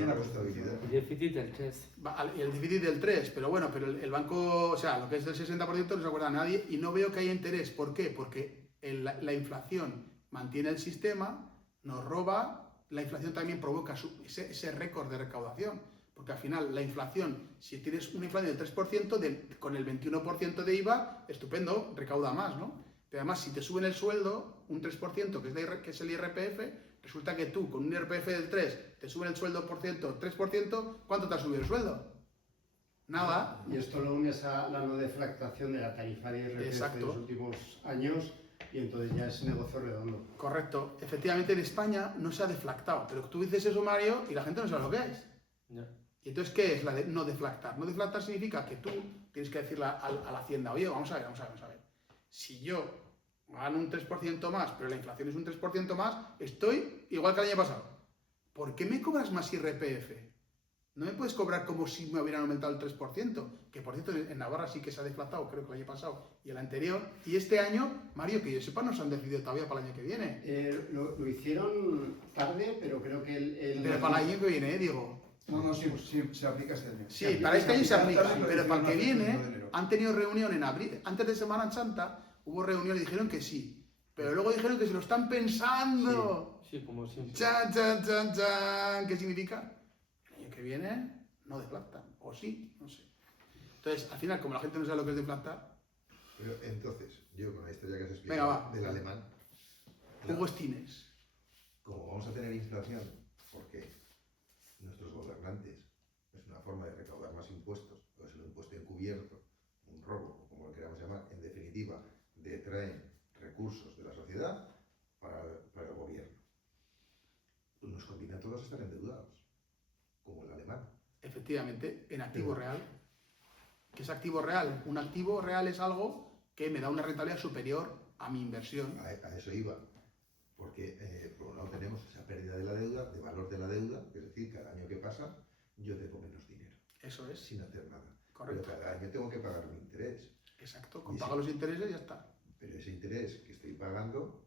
la estabilidad. El déficit del 3. Y el déficit del 3, pero bueno, pero el banco, o sea, lo que es del 60% no se acuerda nadie y no veo que haya interés. ¿Por qué? Porque la inflación mantiene el sistema, nos roba, la inflación también provoca ese récord de recaudación. Porque al final la inflación, si tienes una inflación del 3%, con el 21% de IVA, estupendo, recauda más, ¿no? Pero además, si te suben el sueldo un 3%, que es el IRPF, resulta que tú, con un IRPF del 3%, te suben el sueldo 3%, ¿cuánto te ha subido el sueldo? Nada. Y esto lo unes a la no deflactación de la tarifa de IRPF de los últimos años y entonces ya es negocio redondo. Correcto. Efectivamente, en España no se ha deflactado, pero tú dices eso, Mario, y la gente no sabe lo que es. No. ¿Y entonces qué es la de no deflactar? No deflactar significa que tú tienes que decirle a la Hacienda, oye, vamos a ver. Si yo gano un 3% más, pero la inflación es un 3% más, estoy igual que el año pasado. ¿Por qué me cobras más IRPF? No me puedes cobrar como si me hubieran aumentado el 3%, que por cierto en Navarra sí que se ha deflactado, creo que el año pasado y el anterior. Y este año, Mario, que yo sepa, no se han decidido todavía para el año que viene. Lo hicieron tarde, pero creo que Pero para el año que viene, Diego. No, sí, se aplica este año. Sí, para este año se aplica, pero para el que viene han tenido reunión en abril, antes de Semana Santa, hubo reunión y dijeron que sí, pero luego dijeron que se lo están pensando. Sí, como siempre. Chan, chan, chan, chan. ¿Qué significa? El año que viene no deflactan, o sí, no sé. Entonces, al final, como la gente no sabe lo que es deflactar... Pero entonces, yo con la historia que has explicado del alemán... Hugo Stines. Como vamos a tener inflación, porque nuestros gobernantes es una forma de recaudar más impuestos, o es un impuesto encubierto, un robo, o como lo queramos llamar, en definitiva, detraen recursos de la sociedad para el gobierno. Pues nos conviene a todos estar endeudados, como el alemán. Efectivamente, en activo real. ¿Qué es activo real? Un activo real es algo que me da una rentabilidad superior a mi inversión. A eso iba. Porque por un lado tenemos esa pérdida de la deuda, de valor de la deuda, es decir, cada año que pasa yo tengo menos dinero. Eso es. Sin hacer nada. Correcto. Pero cada año tengo que pagar mi interés. Exacto, con pago los intereses ya está. Pero ese interés que estoy pagando,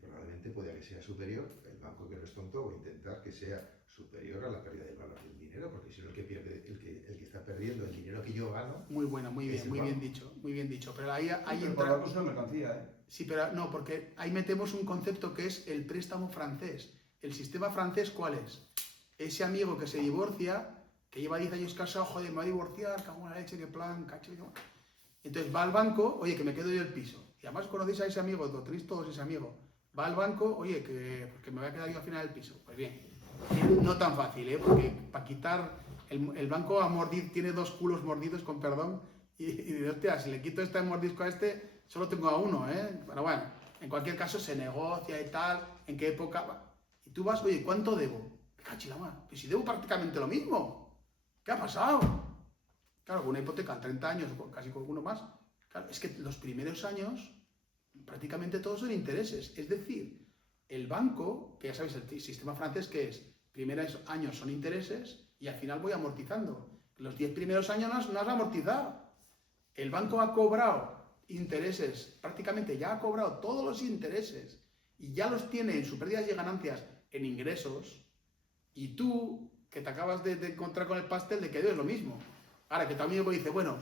probablemente realmente puede que sea superior, el banco que no es tonto va a intentar que sea superior a la pérdida del valor del dinero, porque si no el que pierde, el que está perdiendo el dinero que yo gano. Muy buena, muy bien dicho. Pero ahí Pero entra. por algo es una mercancía, ¿eh? Sí, pero no, porque ahí metemos un concepto que es el préstamo francés. ¿El sistema francés cuál es? Ese amigo que se divorcia, que lleva 10 años casado, joder, me va a divorciar, cago en la leche, qué plan, cacho. Entonces va al banco, oye, que me quedo yo el piso. Y además conocéis a ese amigo, lo tenéis todos ese amigo. Va al banco, oye, que me voy a quedar yo al final del piso. Pues bien, no tan fácil, ¿eh? Porque para quitar, el banco tiene 2 culos mordidos, con perdón, y dice, hostia, si le quito este mordisco a este, solo tengo a uno, ¿eh? Pero bueno, en cualquier caso se negocia y tal, en qué época. Y tú vas, oye, ¿cuánto debo? Cachilama, pues si debo prácticamente lo mismo. ¿Qué ha pasado? Claro, con una hipoteca en 30 años, casi con uno más. Claro, es que los primeros años prácticamente todos son intereses. Es decir, el banco, que ya sabéis, el sistema francés que es, primeros años son intereses y al final voy amortizando. Los 10 primeros años no has amortizado. El banco ha cobrado intereses, prácticamente ya ha cobrado todos los intereses y ya los tiene en sus pérdidas y ganancias en ingresos, y tú, que te acabas de encontrar con el pastel de que es lo mismo. Ahora que tu amigo dice, bueno,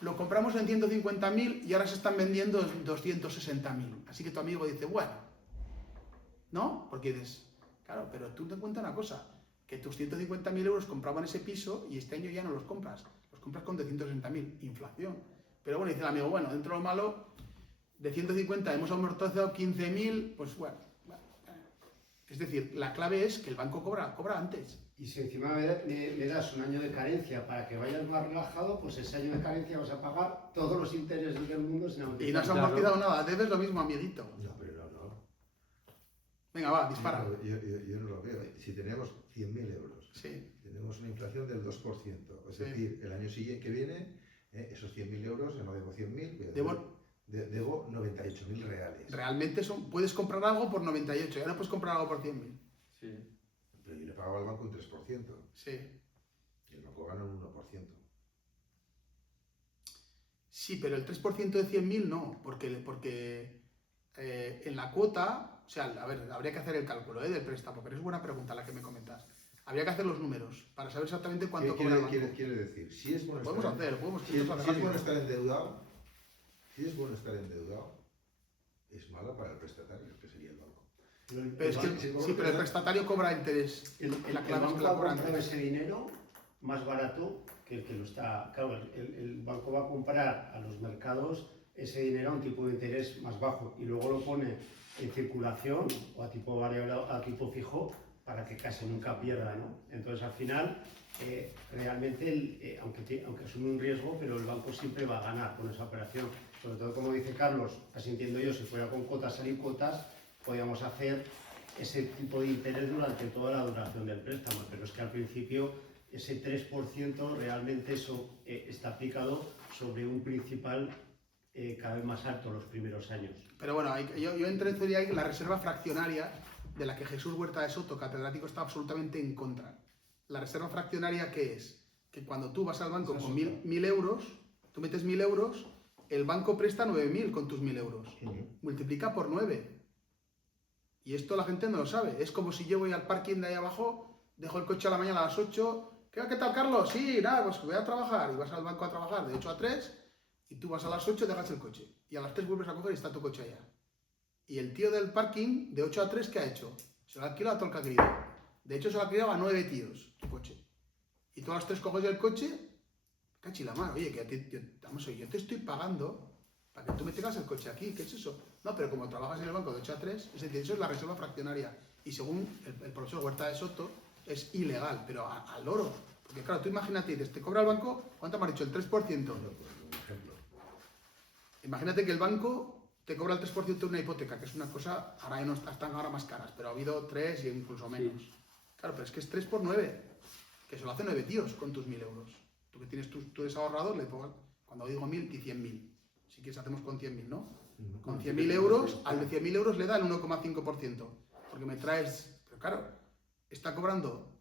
lo compramos en 150.000 y ahora se están vendiendo en 260.000. Así que tu amigo dice, bueno, ¿no? Porque dices, claro, pero tú te cuentas una cosa, que tus 150.000 euros compraban ese piso y este año ya no los compras con 260.000, inflación. Pero bueno, dice el amigo, bueno, dentro de lo malo, de 150 hemos amortizado 15.000, pues bueno. Es decir, la clave es que el banco cobra antes. Y si encima me das un año de carencia para que vayas más relajado, pues ese año de carencia vas a pagar todos los intereses del mundo sin amortizar. Y no has amortizado nada, debes lo mismo, amiguito. No, pero no. Venga, va, dispara. Yo no lo veo. Si tenemos 100.000 euros, sí, tenemos una inflación del 2%, es decir, el año siguiente que viene, esos 100.000 euros, ya no debo 100.000, debo 98.000 reales. Realmente puedes comprar algo por 98, ya no puedes comprar algo por 100.000. Sí. Pero yo le pagaba al banco un 3%. Sí. Y el banco gana un 1%. Sí, pero el 3% de 100.000 no, porque en la cuota, o sea, a ver, habría que hacer el cálculo del préstamo, pero es buena pregunta la que me comentas. Habría que hacer los números para saber exactamente cuánto cobra el banco. Quiere decir, si es bueno podemos hacer, si es bueno estar endeudado, es malo para el prestatario, que sería el banco. Pero es que, sí, pero el prestatario cobra interés. El banco va a comprar ese dinero más barato que el que lo está. Claro, el banco va a comprar a los mercados ese dinero a un tipo de interés más bajo y luego lo pone en circulación o a tipo variable, a tipo fijo, para que casi nunca pierda, ¿no? Entonces, al final, realmente, aunque asume un riesgo, pero el banco siempre va a ganar con esa operación. Sobre todo, como dice Carlos, así entiendo yo, si fuera con cuotas, salir cuotas, podríamos hacer ese tipo de interés durante toda la duración del préstamo, pero es que al principio ese 3% realmente eso está aplicado sobre un principal cada vez más alto los primeros años. Pero bueno, yo introduciría ahí la reserva fraccionaria, de la que Jesús Huerta de Soto, catedrático, está absolutamente en contra. La reserva fraccionaria, ¿qué es? Que cuando tú vas al banco con 1.000 euros, tú metes 1.000 euros, el banco presta 9.000 con tus 1.000 euros. Multiplica por 9. Y esto la gente no lo sabe. Es como si yo voy al parking de ahí abajo, dejo el coche a la mañana a las 8. ¿Qué tal, Carlos? Sí, nada, pues voy a trabajar. Y vas al banco a trabajar de 8 a 3 y tú vas a las 8, dejas el coche. Y a las 3 vuelves a coger y está tu coche allá. Y el tío del parking, de 8 a 3, ¿qué ha hecho? Se lo ha alquilado a todo el que ha querido. De hecho, se lo ha alquilado a 9 tíos, tu coche. Y tú a las 3 coges el coche, cachilama, oye, yo te estoy pagando para que tú me tengas el coche aquí, ¿qué es eso? No, pero como trabajas en el banco de 8 a 3, es decir, eso es la reserva fraccionaria. Y según el profesor Huerta de Soto, es ilegal, pero al oro. Porque claro, tú imagínate, te cobra el banco, ¿cuánto me has dicho? El 3%. Imagínate que el banco te cobra el 3% de una hipoteca, que es una cosa, ahora ya no están ahora más caras, pero ha habido 3 y incluso menos. Sí. Claro, pero es que es 3 por 9, que se lo hacen 9 tíos con tus 1.000 euros. Tú que tienes tú eres ahorrador, cuando digo 1.000 y 100.000. Si quieres hacemos con 100.000, ¿no? Con 100.000 euros, al de 100.000 euros le da el 1,5%, porque me traes, pero claro, está cobrando,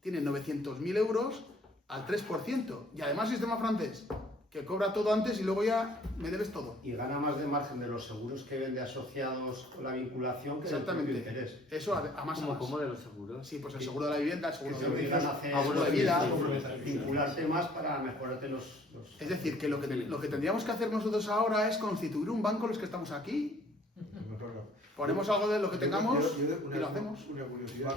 tiene 900.000 euros al 3%, y además sistema francés, que cobra todo antes y luego ya me debes todo. Y gana más de margen de los seguros que vende asociados con la vinculación que del propio interés. Eso a más. ¿Cómo de los seguros? Sí, pues el seguro de la vivienda, el seguro Que de te obligan a hacer seguro de vida. vincularte más para mejorarte los... Es decir, que lo que tendríamos que hacer nosotros ahora es constituir un banco los que estamos aquí. Ponemos algo de lo que tengamos y lo hacemos. Una curiosidad.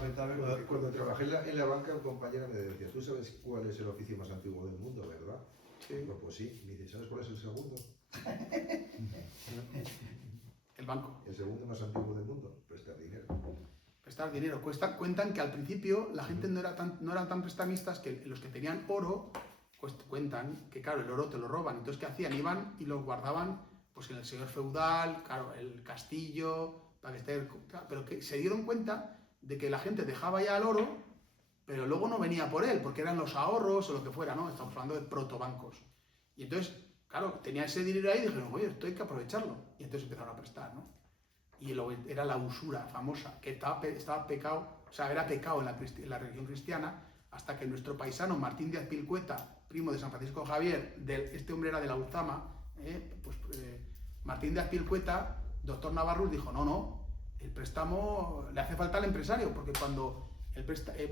Cuando trabajé en la banca, un compañero me decía, ¿tú sabes cuál es el oficio más antiguo del mundo, verdad? Sí. Pues sí. Me dice, ¿sabes cuál es el segundo? El banco. El segundo más antiguo del mundo, prestar dinero. Prestar dinero. Cuentan que al principio la gente no eran tan prestamistas, que los que tenían oro, pues cuentan que claro, el oro te lo roban. Entonces, ¿qué hacían? Iban y lo guardaban pues en el señor feudal, claro, el castillo, para que esté... Pero que se dieron cuenta de que la gente dejaba ya el oro, pero luego no venía por él, porque eran los ahorros o lo que fuera, ¿no? Estamos hablando de protobancos. Y entonces, claro, tenía ese dinero ahí y dijeron, oye, esto hay que aprovecharlo. Y entonces empezaron a prestar, ¿no? Y era la usura famosa, que estaba pecado, o sea, era pecado en la religión cristiana, hasta que nuestro paisano Martín de Azpilcueta, primo de San Francisco Javier, este hombre era de la Ulzama, Martín de Azpilcueta, doctor Navarruz, dijo, no, el préstamo le hace falta al empresario, porque cuando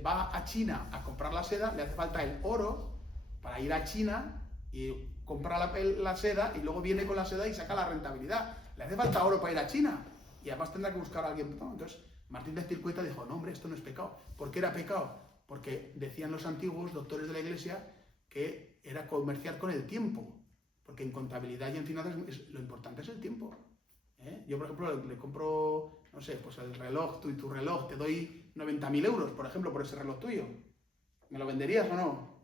va a China a comprar la seda, le hace falta el oro para ir a China y comprar la seda y luego viene con la seda y saca la rentabilidad. Le hace falta oro para ir a China y además tendrá que buscar a alguien. ¿No? Entonces Martín de Azpilcueta dijo, no hombre, esto no es pecado. ¿Por qué era pecado? Porque decían los antiguos doctores de la Iglesia que era comerciar con el tiempo, porque en contabilidad y en finanzas lo importante es el tiempo. Yo, por ejemplo, le compro, no sé, pues el reloj, tú y tu reloj, te doy 90.000 euros, por ejemplo, por ese reloj tuyo. ¿Me lo venderías o no?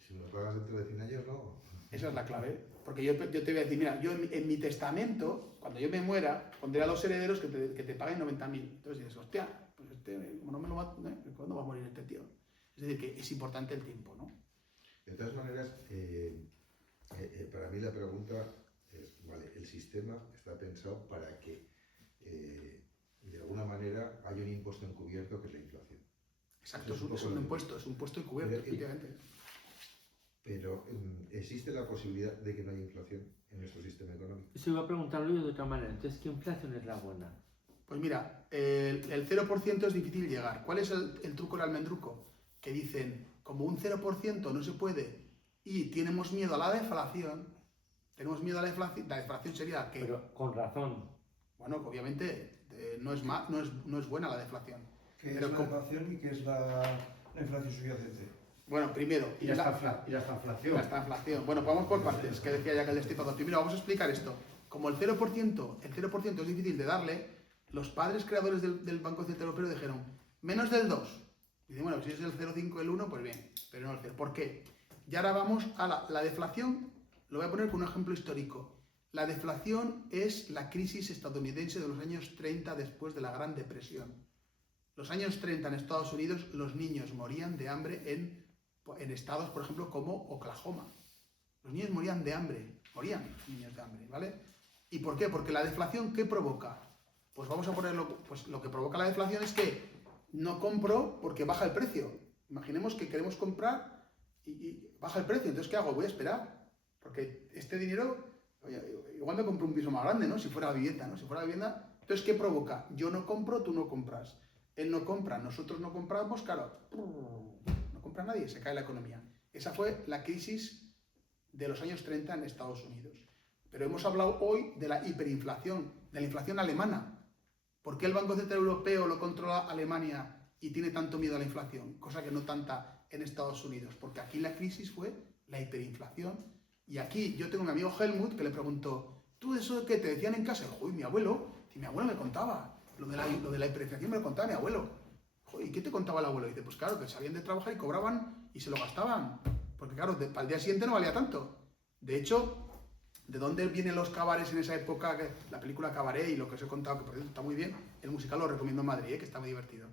Si me lo pagas dentro de 100 años, no. Esa es la clave. Porque yo te voy a decir, mira, yo en mi testamento, cuando yo me muera, pondré a los herederos que te paguen 90.000. Entonces dices, hostia, pues como no me lo va, ¿cuándo va a morir este tío? Es decir, que es importante el tiempo, ¿no? De todas maneras, para mí la pregunta es, vale, el sistema está pensado para que, de alguna manera, haya un impuesto encubierto que es la inflación. Exacto, es un impuesto encubierto, efectivamente. Pero ¿existe la posibilidad de que no haya inflación en nuestro sistema económico? Eso iba a preguntarlo yo de otra manera. Entonces, ¿qué inflación es la buena? Pues mira, el 0% es difícil llegar. ¿Cuál es el truco del almendruco? Que dicen, como un 0% no se puede y tenemos miedo a la deflación, la deflación sería que... Pero con razón. Bueno, obviamente no es buena la deflación. ¿Qué es la deflación y qué es la inflación subyacente? Bueno, primero... Y la estanflación. La estanflación. Bueno, pues vamos por partes, que decía ya que el destripador. Primero vamos a explicar esto. Como el 0% es difícil de darle, los padres creadores del Banco Central Europeo dijeron, menos del 2. Y dicen, bueno, si es el 0,5 el 1, pues bien, pero no el 0. ¿Por qué? Y ahora vamos a la deflación. Lo voy a poner con un ejemplo histórico. La deflación es la crisis estadounidense de los años 30 después de la Gran Depresión. Los años 30 en Estados Unidos los niños morían de hambre en estados, por ejemplo, como Oklahoma. Los niños morían de hambre, ¿vale? ¿Y por qué? Porque la deflación, ¿qué provoca? Pues vamos a ponerlo, pues lo que provoca la deflación es que no compro porque baja el precio. Imaginemos que queremos comprar y baja el precio, entonces ¿qué hago? Voy a esperar, porque este dinero, oye, igual me compro un piso más grande, ¿no? Si fuera vivienda, ¿no? Si fuera vivienda, entonces ¿qué provoca? Yo no compro, tú no compras. Él no compra, nosotros no compramos, claro, no compra nadie, se cae la economía. Esa fue la crisis de los años 30 en Estados Unidos. Pero hemos hablado hoy de la hiperinflación, de la inflación alemana. ¿Por qué el Banco Central Europeo lo controla Alemania y tiene tanto miedo a la inflación? Cosa que no tanta en Estados Unidos. Porque aquí la crisis fue la hiperinflación. Y aquí yo tengo un amigo Helmut que le preguntó, ¿tú eso qué te decían en casa? Uy, mi abuelo me contaba. Lo de la hiperinflación me lo contaba mi abuelo. ¿Y qué te contaba el abuelo? Y dice, pues claro, que salían de trabajar y cobraban y se lo gastaban. Porque claro, para el día siguiente no valía tanto. De hecho, ¿de dónde vienen los cabarets en esa época? La película Cabaret y lo que os he contado, que por cierto está muy bien. El musical lo recomiendo en Madrid, que está muy divertido.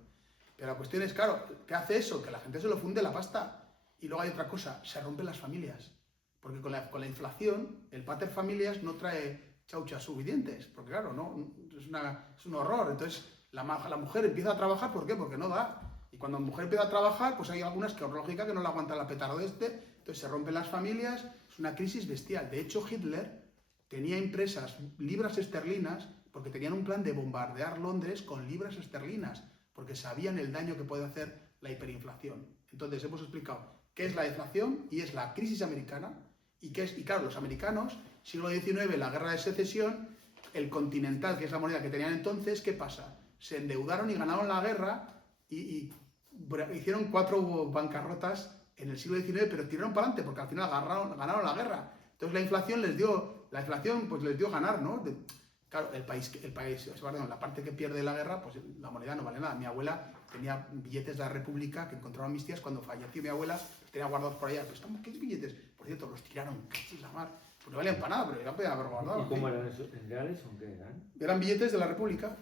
Pero la cuestión es, claro, ¿qué hace eso? Que la gente se lo funde la pasta. Y luego hay otra cosa, se rompen las familias. Porque con la inflación, el pater familias no trae chauchas suficientes. Porque claro, no, es un horror. Entonces, la mujer empieza a trabajar, ¿por qué? Porque no da. Y cuando la mujer empieza a trabajar, pues hay algunas que, por lógica, que no le aguantan la petardo entonces se rompen las familias, es una crisis bestial. De hecho, Hitler tenía impresas libras esterlinas porque tenían un plan de bombardear Londres con libras esterlinas, porque sabían el daño que puede hacer la hiperinflación. Entonces hemos explicado qué es la deflación y es la crisis americana, y claro, los americanos, siglo XIX, la guerra de secesión, el continental, que es la moneda que tenían entonces, ¿qué pasa? Se endeudaron y ganaron la guerra y hicieron 4 bancarrotas en el siglo XIX, pero tiraron para adelante porque al final ganaron la guerra. Entonces la inflación les dio ganar, ¿no? Claro, la parte que pierde la guerra, pues la moneda no vale nada. Mi abuela tenía billetes de la República que encontraron mis tías cuando falleció mi abuela, los tenía guardados por allá. Pero ¿qué billetes? Por cierto, los tiraron, casi la mar. Pues no valían para nada, pero ya podían haber guardado. ¿Y cómo eran esos? ¿En reales o qué eran? Eran billetes de la República.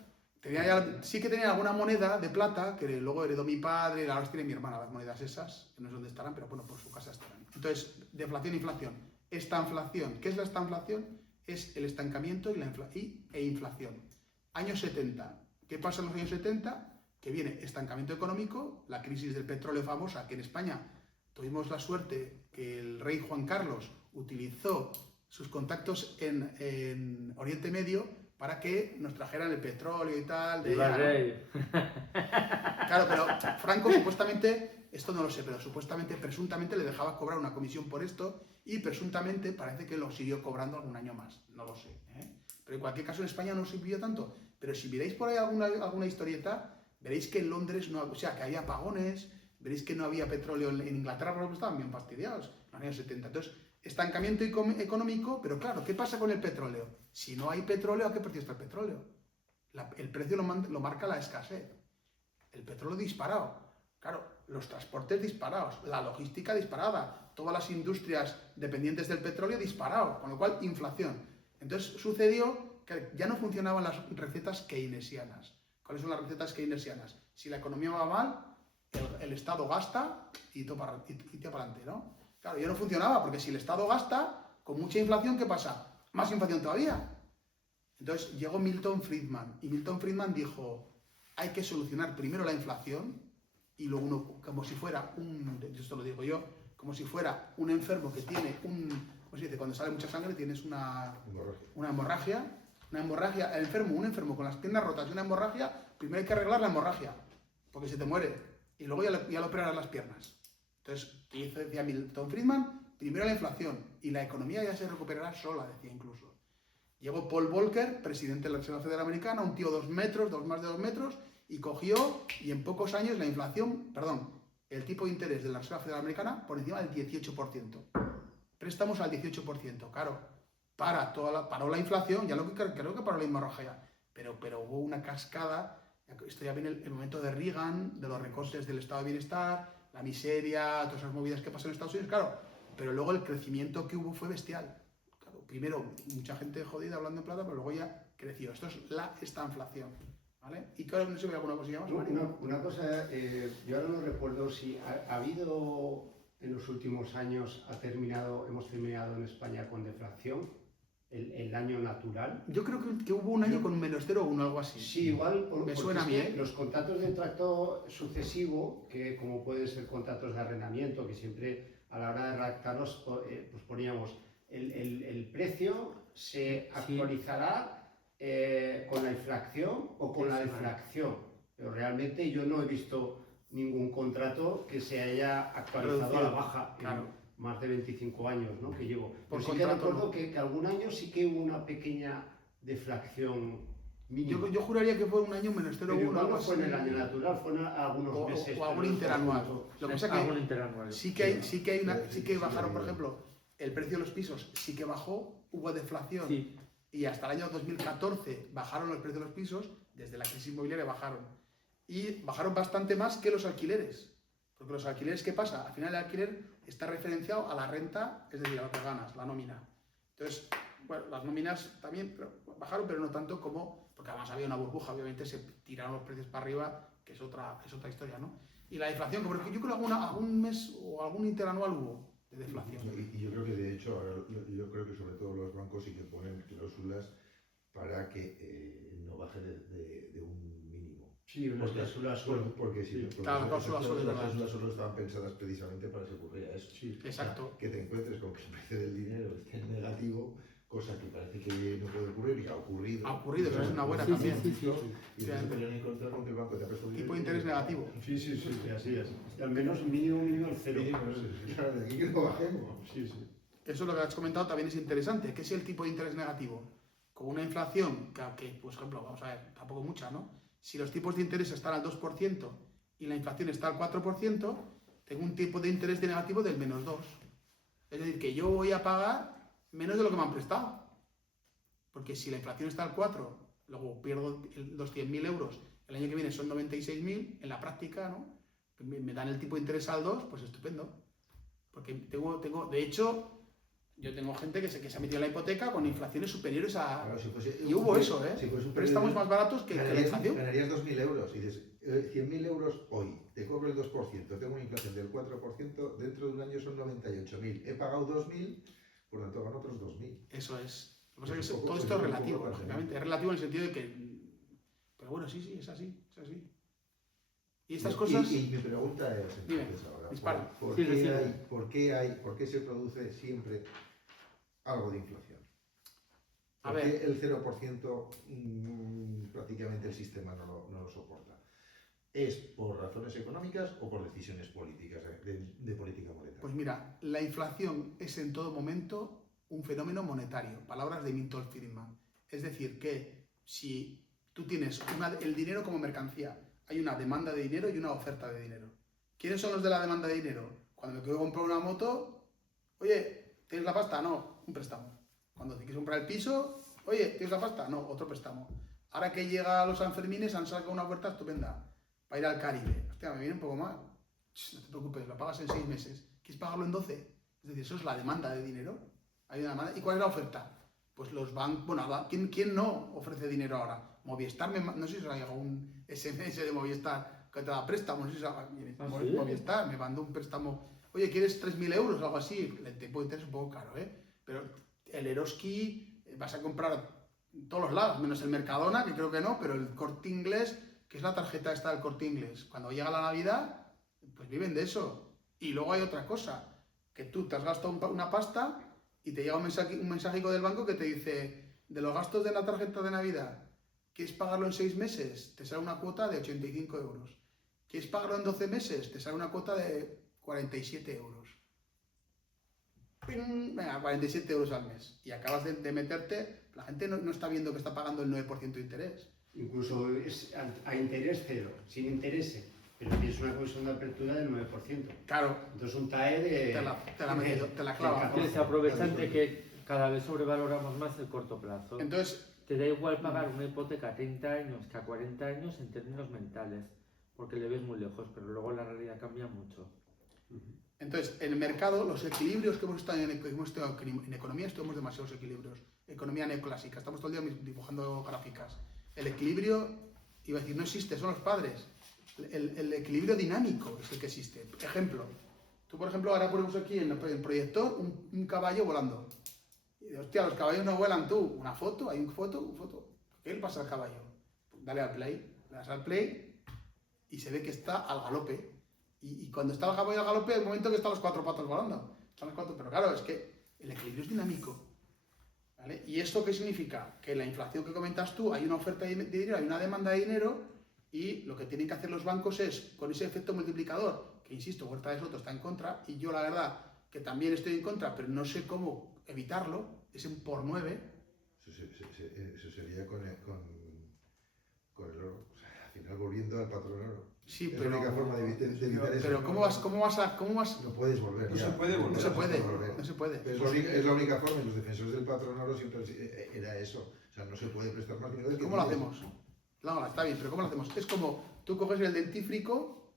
Sí que tenían alguna moneda de plata que luego heredó mi padre, ahora las tiene mi hermana, las monedas esas, que no sé dónde estarán, pero bueno, por su casa estarán. Entonces, deflación e inflación. Estanflación. ¿Qué es la estanflación? Es el estancamiento e inflación. Años 70. ¿Qué pasa en los años 70? Que viene estancamiento económico, la crisis del petróleo famosa, que en España tuvimos la suerte que el rey Juan Carlos utilizó sus contactos en Oriente Medio para que nos trajeran el petróleo y tal. Claro, pero Franco supuestamente, esto no lo sé, pero presuntamente le dejaba cobrar una comisión por esto y presuntamente parece que lo siguió cobrando algún año más, no lo sé. Pero en cualquier caso en España no se vivió tanto. Pero si miráis por ahí alguna historieta, veréis que en Londres que había apagones, veréis que no había petróleo en Inglaterra, por ejemplo, estaban bien fastidiados en los años 70. Entonces, estancamiento económico, pero claro, ¿qué pasa con el petróleo? Si no hay petróleo, ¿a qué precio está el petróleo? El precio lo marca la escasez. El petróleo disparado. Claro, los transportes disparados, la logística disparada, todas las industrias dependientes del petróleo disparado, con lo cual inflación. Entonces sucedió que ya no funcionaban las recetas keynesianas. ¿Cuáles son las recetas keynesianas? Si la economía va mal, el Estado gasta y tira para adelante, ¿no? Claro, ya no funcionaba, porque si el Estado gasta, con mucha inflación, ¿qué pasa? Más inflación todavía. Entonces llegó Milton Friedman, y Milton Friedman dijo, hay que solucionar primero la inflación, y luego como si fuera esto lo digo yo, como si fuera un enfermo que tiene ¿cómo se dice? Cuando sale mucha sangre tienes una hemorragia, un enfermo con las piernas rotas y una hemorragia, primero hay que arreglar la hemorragia, porque se te muere, y luego ya lo operarás las piernas. Entonces, decía Milton Friedman, primero la inflación, y la economía ya se recuperará sola, decía incluso. Llegó Paul Volcker, presidente de la Reserva Federal Americana, un tío 2 metros, más de 2 metros, y cogió, y en pocos años el tipo de interés de la Reserva Federal Americana por encima del 18%. Préstamos al 18%, claro. Paró la inflación, ya creo que paró la hemorragia, pero hubo una cascada. Esto ya viene el momento de Reagan, de los recortes del estado de bienestar, la miseria, todas esas movidas que pasan en Estados Unidos, claro. Pero luego el crecimiento que hubo fue bestial. Claro, primero, mucha gente jodida hablando en plata, pero luego ya creció. Esto es la estanflación, ¿vale? Y claro, no sé si hay alguna cosilla más. Una cosa, yo ahora no recuerdo si ha habido en los últimos años, hemos terminado en España con deflación, el año natural. Yo creo que hubo un año con -0,1 algo así. Sí, igual. Me suena a mí, Los contratos de tracto sucesivo, que como pueden ser contratos de arrendamiento, que siempre a la hora de redactarlos pues poníamos el precio se actualizará con la inflación o con la deflación. Pero realmente yo no he visto ningún contrato que se haya actualizado a la baja. Claro. Más de 25 años, ¿no? Que llevo. Por sí que recuerdo que algún año sí que hubo una pequeña deflación mínima. Yo juraría que fue un año -0,1. No fue en el año natural, fue en algunos meses. O algún interanual. Lo que pasa que sí que bajaron, por ejemplo, el precio de los pisos sí que bajó, hubo deflación. Sí. Y hasta el año 2014 bajaron los precios de los pisos, desde la crisis inmobiliaria bajaron. Y bajaron bastante más que los alquileres. Porque los alquileres, ¿qué pasa? Al final el alquiler está referenciado a la renta, es decir, a lo que ganas, la nómina. Entonces, bueno, las nóminas también bajaron, pero no tanto porque además había una burbuja, obviamente se tiraron los precios para arriba, que es otra historia, ¿no? Y la deflación, porque yo creo que algún mes o algún interanual hubo de deflación. Y yo creo que de hecho, yo creo que sobre todo los bancos sí que ponen cláusulas para que no baje de un mínimo. Sí, una cláusula suelo. Porque sí, Claro, la cláusula suelo es las verdad. cláusulas suelo estaban pensadas precisamente para que se ocurriera eso. Sí. Exacto. Que te encuentres con que el precio del dinero esté en negativo, cosa que parece que no puede ocurrir y ha ocurrido. Ha ocurrido, pero es una buena Sí, también. sí, sí. Y entonces te pelean en contra con que el banco te ha prestado dinero. Tipo de interés negativo. Sí, así es. Al menos mínimo el cero. Claro, de aquí que no bajemos. Sí, sí. Eso lo que has comentado también es interesante. ¿Qué es el tipo de interés negativo? Con una inflación que, por ejemplo, vamos a ver, tampoco mucha, ¿no? Si los tipos de interés están al 2% y la inflación está al 4%, tengo un tipo de interés negativo del -2. Es decir, que yo voy a pagar menos de lo que me han prestado. Porque si la inflación está al 4, luego pierdo los 100.000 euros, el año que viene son 96.000, en la práctica, ¿no? Me dan el tipo de interés al 2, pues estupendo. Porque de hecho, yo tengo gente que se ha metido en la hipoteca con inflaciones superiores a... Claro, si fuese, Y hubo eso, ¿eh? Si fuese un Préstamos periodo, más baratos que la inflación. ganarías 2.000 euros y dices, 100.000 euros hoy, te cobro el 2%, tengo una inflación del 4%, dentro de un año son 98.000. He pagado 2.000, por lo tanto gano otros 2.000. Eso es. Lo que pasa Es es que un poco- todo es esto es un poco relativo, también. lógicamente. Es relativo en el sentido de que... Pero bueno, sí, es así. Y estas Y- cosas... Y mi pregunta es Dime, entonces ahora, dispara. ¿por Sí, qué sí. por qué se produce siempre algo de inflación? A ¿Por ver. qué el 0% prácticamente el sistema no lo soporta? ¿Es por razones económicas o por decisiones políticas, de política monetaria? Pues mira, la inflación es en todo momento un fenómeno monetario. Palabras de Milton Friedman. Es decir, que si tú tienes el dinero como mercancía, hay una demanda de dinero y una oferta de dinero. ¿Quiénes son los de la demanda de dinero? Cuando me quiero comprar una moto, oye, ¿tienes la pasta? No, un préstamo. Cuando te quieres comprar el piso, oye, ¿tienes la pasta? No, otro préstamo. Ahora que llega a los Sanfermines han sacado una oferta estupenda para ir al Caribe. Hostia, me viene un poco mal. No te preocupes, lo pagas en 6 meses. ¿Quieres pagarlo en 12? Es decir, eso es la demanda de dinero. Hay una demanda. ¿Y cuál es la oferta? Pues los bancos... Bueno, ¿quién no ofrece dinero ahora? Movistar, no sé si os ha llegado un SMS de Movistar que te da préstamo. No sé si ¿Sí? Movistar me mandó un préstamo. Oye, ¿quieres 3.000 euros o algo así? El tipo de interés es un poco caro, ¿eh? Pero el Eroski vas a comprar en todos los lados, menos el Mercadona, que creo que no, pero el Corte Inglés, que es la tarjeta esta del Corte Inglés. Cuando llega la Navidad, pues viven de eso. Y luego hay otra cosa, que tú te has gastado una pasta y te llega un mensajico del banco que te dice, de los gastos de la tarjeta de Navidad, ¿quieres pagarlo en 6 meses? Te sale una cuota de 85 euros. ¿Quieres pagarlo en 12 meses? Te sale una cuota de 47 euros. ¡Ping! Venga, 47 euros al mes. Y acabas de meterte, la gente no está viendo que está pagando el 9% de interés. Incluso es a interés cero, sin interés, pero tienes una comisión de apertura del 9%. Claro, Entonces un TAE de... te la clava. Que se aprovechan de que cada vez sobrevaloramos más el corto plazo. Entonces, Te da igual pagar una hipoteca a 30 años que a 40 años en términos mentales, porque le ves muy lejos, pero luego la realidad cambia mucho. en el mercado, los equilibrios que hemos estado en economía, tenemos demasiados equilibrios. Economía neoclásica, estamos todo el día dibujando gráficas. El equilibrio, iba a decir, no existe, son los padres. El equilibrio dinámico es el que existe. Ejemplo, tú por ejemplo ahora ponemos aquí en el proyector un caballo volando. Y, hostia, los caballos no vuelan tú. Una foto, hay una foto. ¿Qué le pasa al caballo? Dale al play, le das al play y se ve que está al galope. Y cuando está el caballo al galope, hay un momento que están los 4 patos volando. Pero claro, es que el equilibrio es dinámico. ¿Vale? ¿Y esto qué significa? Que la inflación que comentas tú, hay una oferta de dinero, hay una demanda de dinero, y lo que tienen que hacer los bancos es, con ese efecto multiplicador, que insisto, Huerta de Soto está en contra, y yo la verdad que también estoy en contra, pero no sé cómo evitarlo, es en por 9. Eso sería con el oro. O sea, al final volviendo al patrón oro. Sí, Es pero... la única forma de evitar eso. Pero ¿cómo vas? No puedes volver. No ya. se puede volver. No se puede. Es la única forma, y los defensores del patrón oro siempre era eso. O sea, no se puede prestar más dinero del que ¿Cómo lo tienes. hacemos? No, está bien, pero ¿cómo lo hacemos? Es como, tú coges el dentífrico,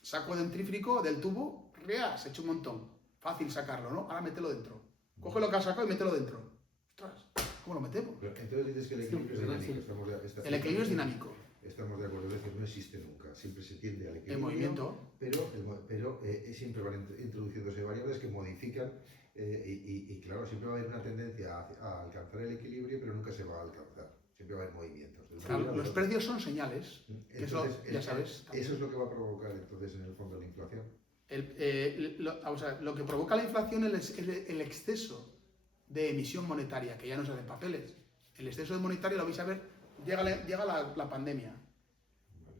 saco el dentífrico del tubo, se echa un montón. Fácil sacarlo, ¿no? Ahora mételo dentro. Coge lo que has sacado y mételo dentro. Ostras, ¿cómo lo metemos? Pero entonces dices que el equilibrio es dinámico. El equilibrio es dinámico. Estamos de acuerdo, es decir, no existe nunca. Siempre se tiende al equilibrio. El movimiento. Pero siempre van introduciéndose variables que modifican y claro, siempre va a haber una tendencia a alcanzar el equilibrio, pero nunca se va a alcanzar. Siempre va a haber movimientos. Claro, los precios son señales. Entonces, eso, ya sabes. Eso es lo que va a provocar entonces en el fondo la inflación. Lo que provoca la inflación es el exceso de emisión monetaria, que ya no salen papeles. El exceso de monetario lo vais a ver, llega la pandemia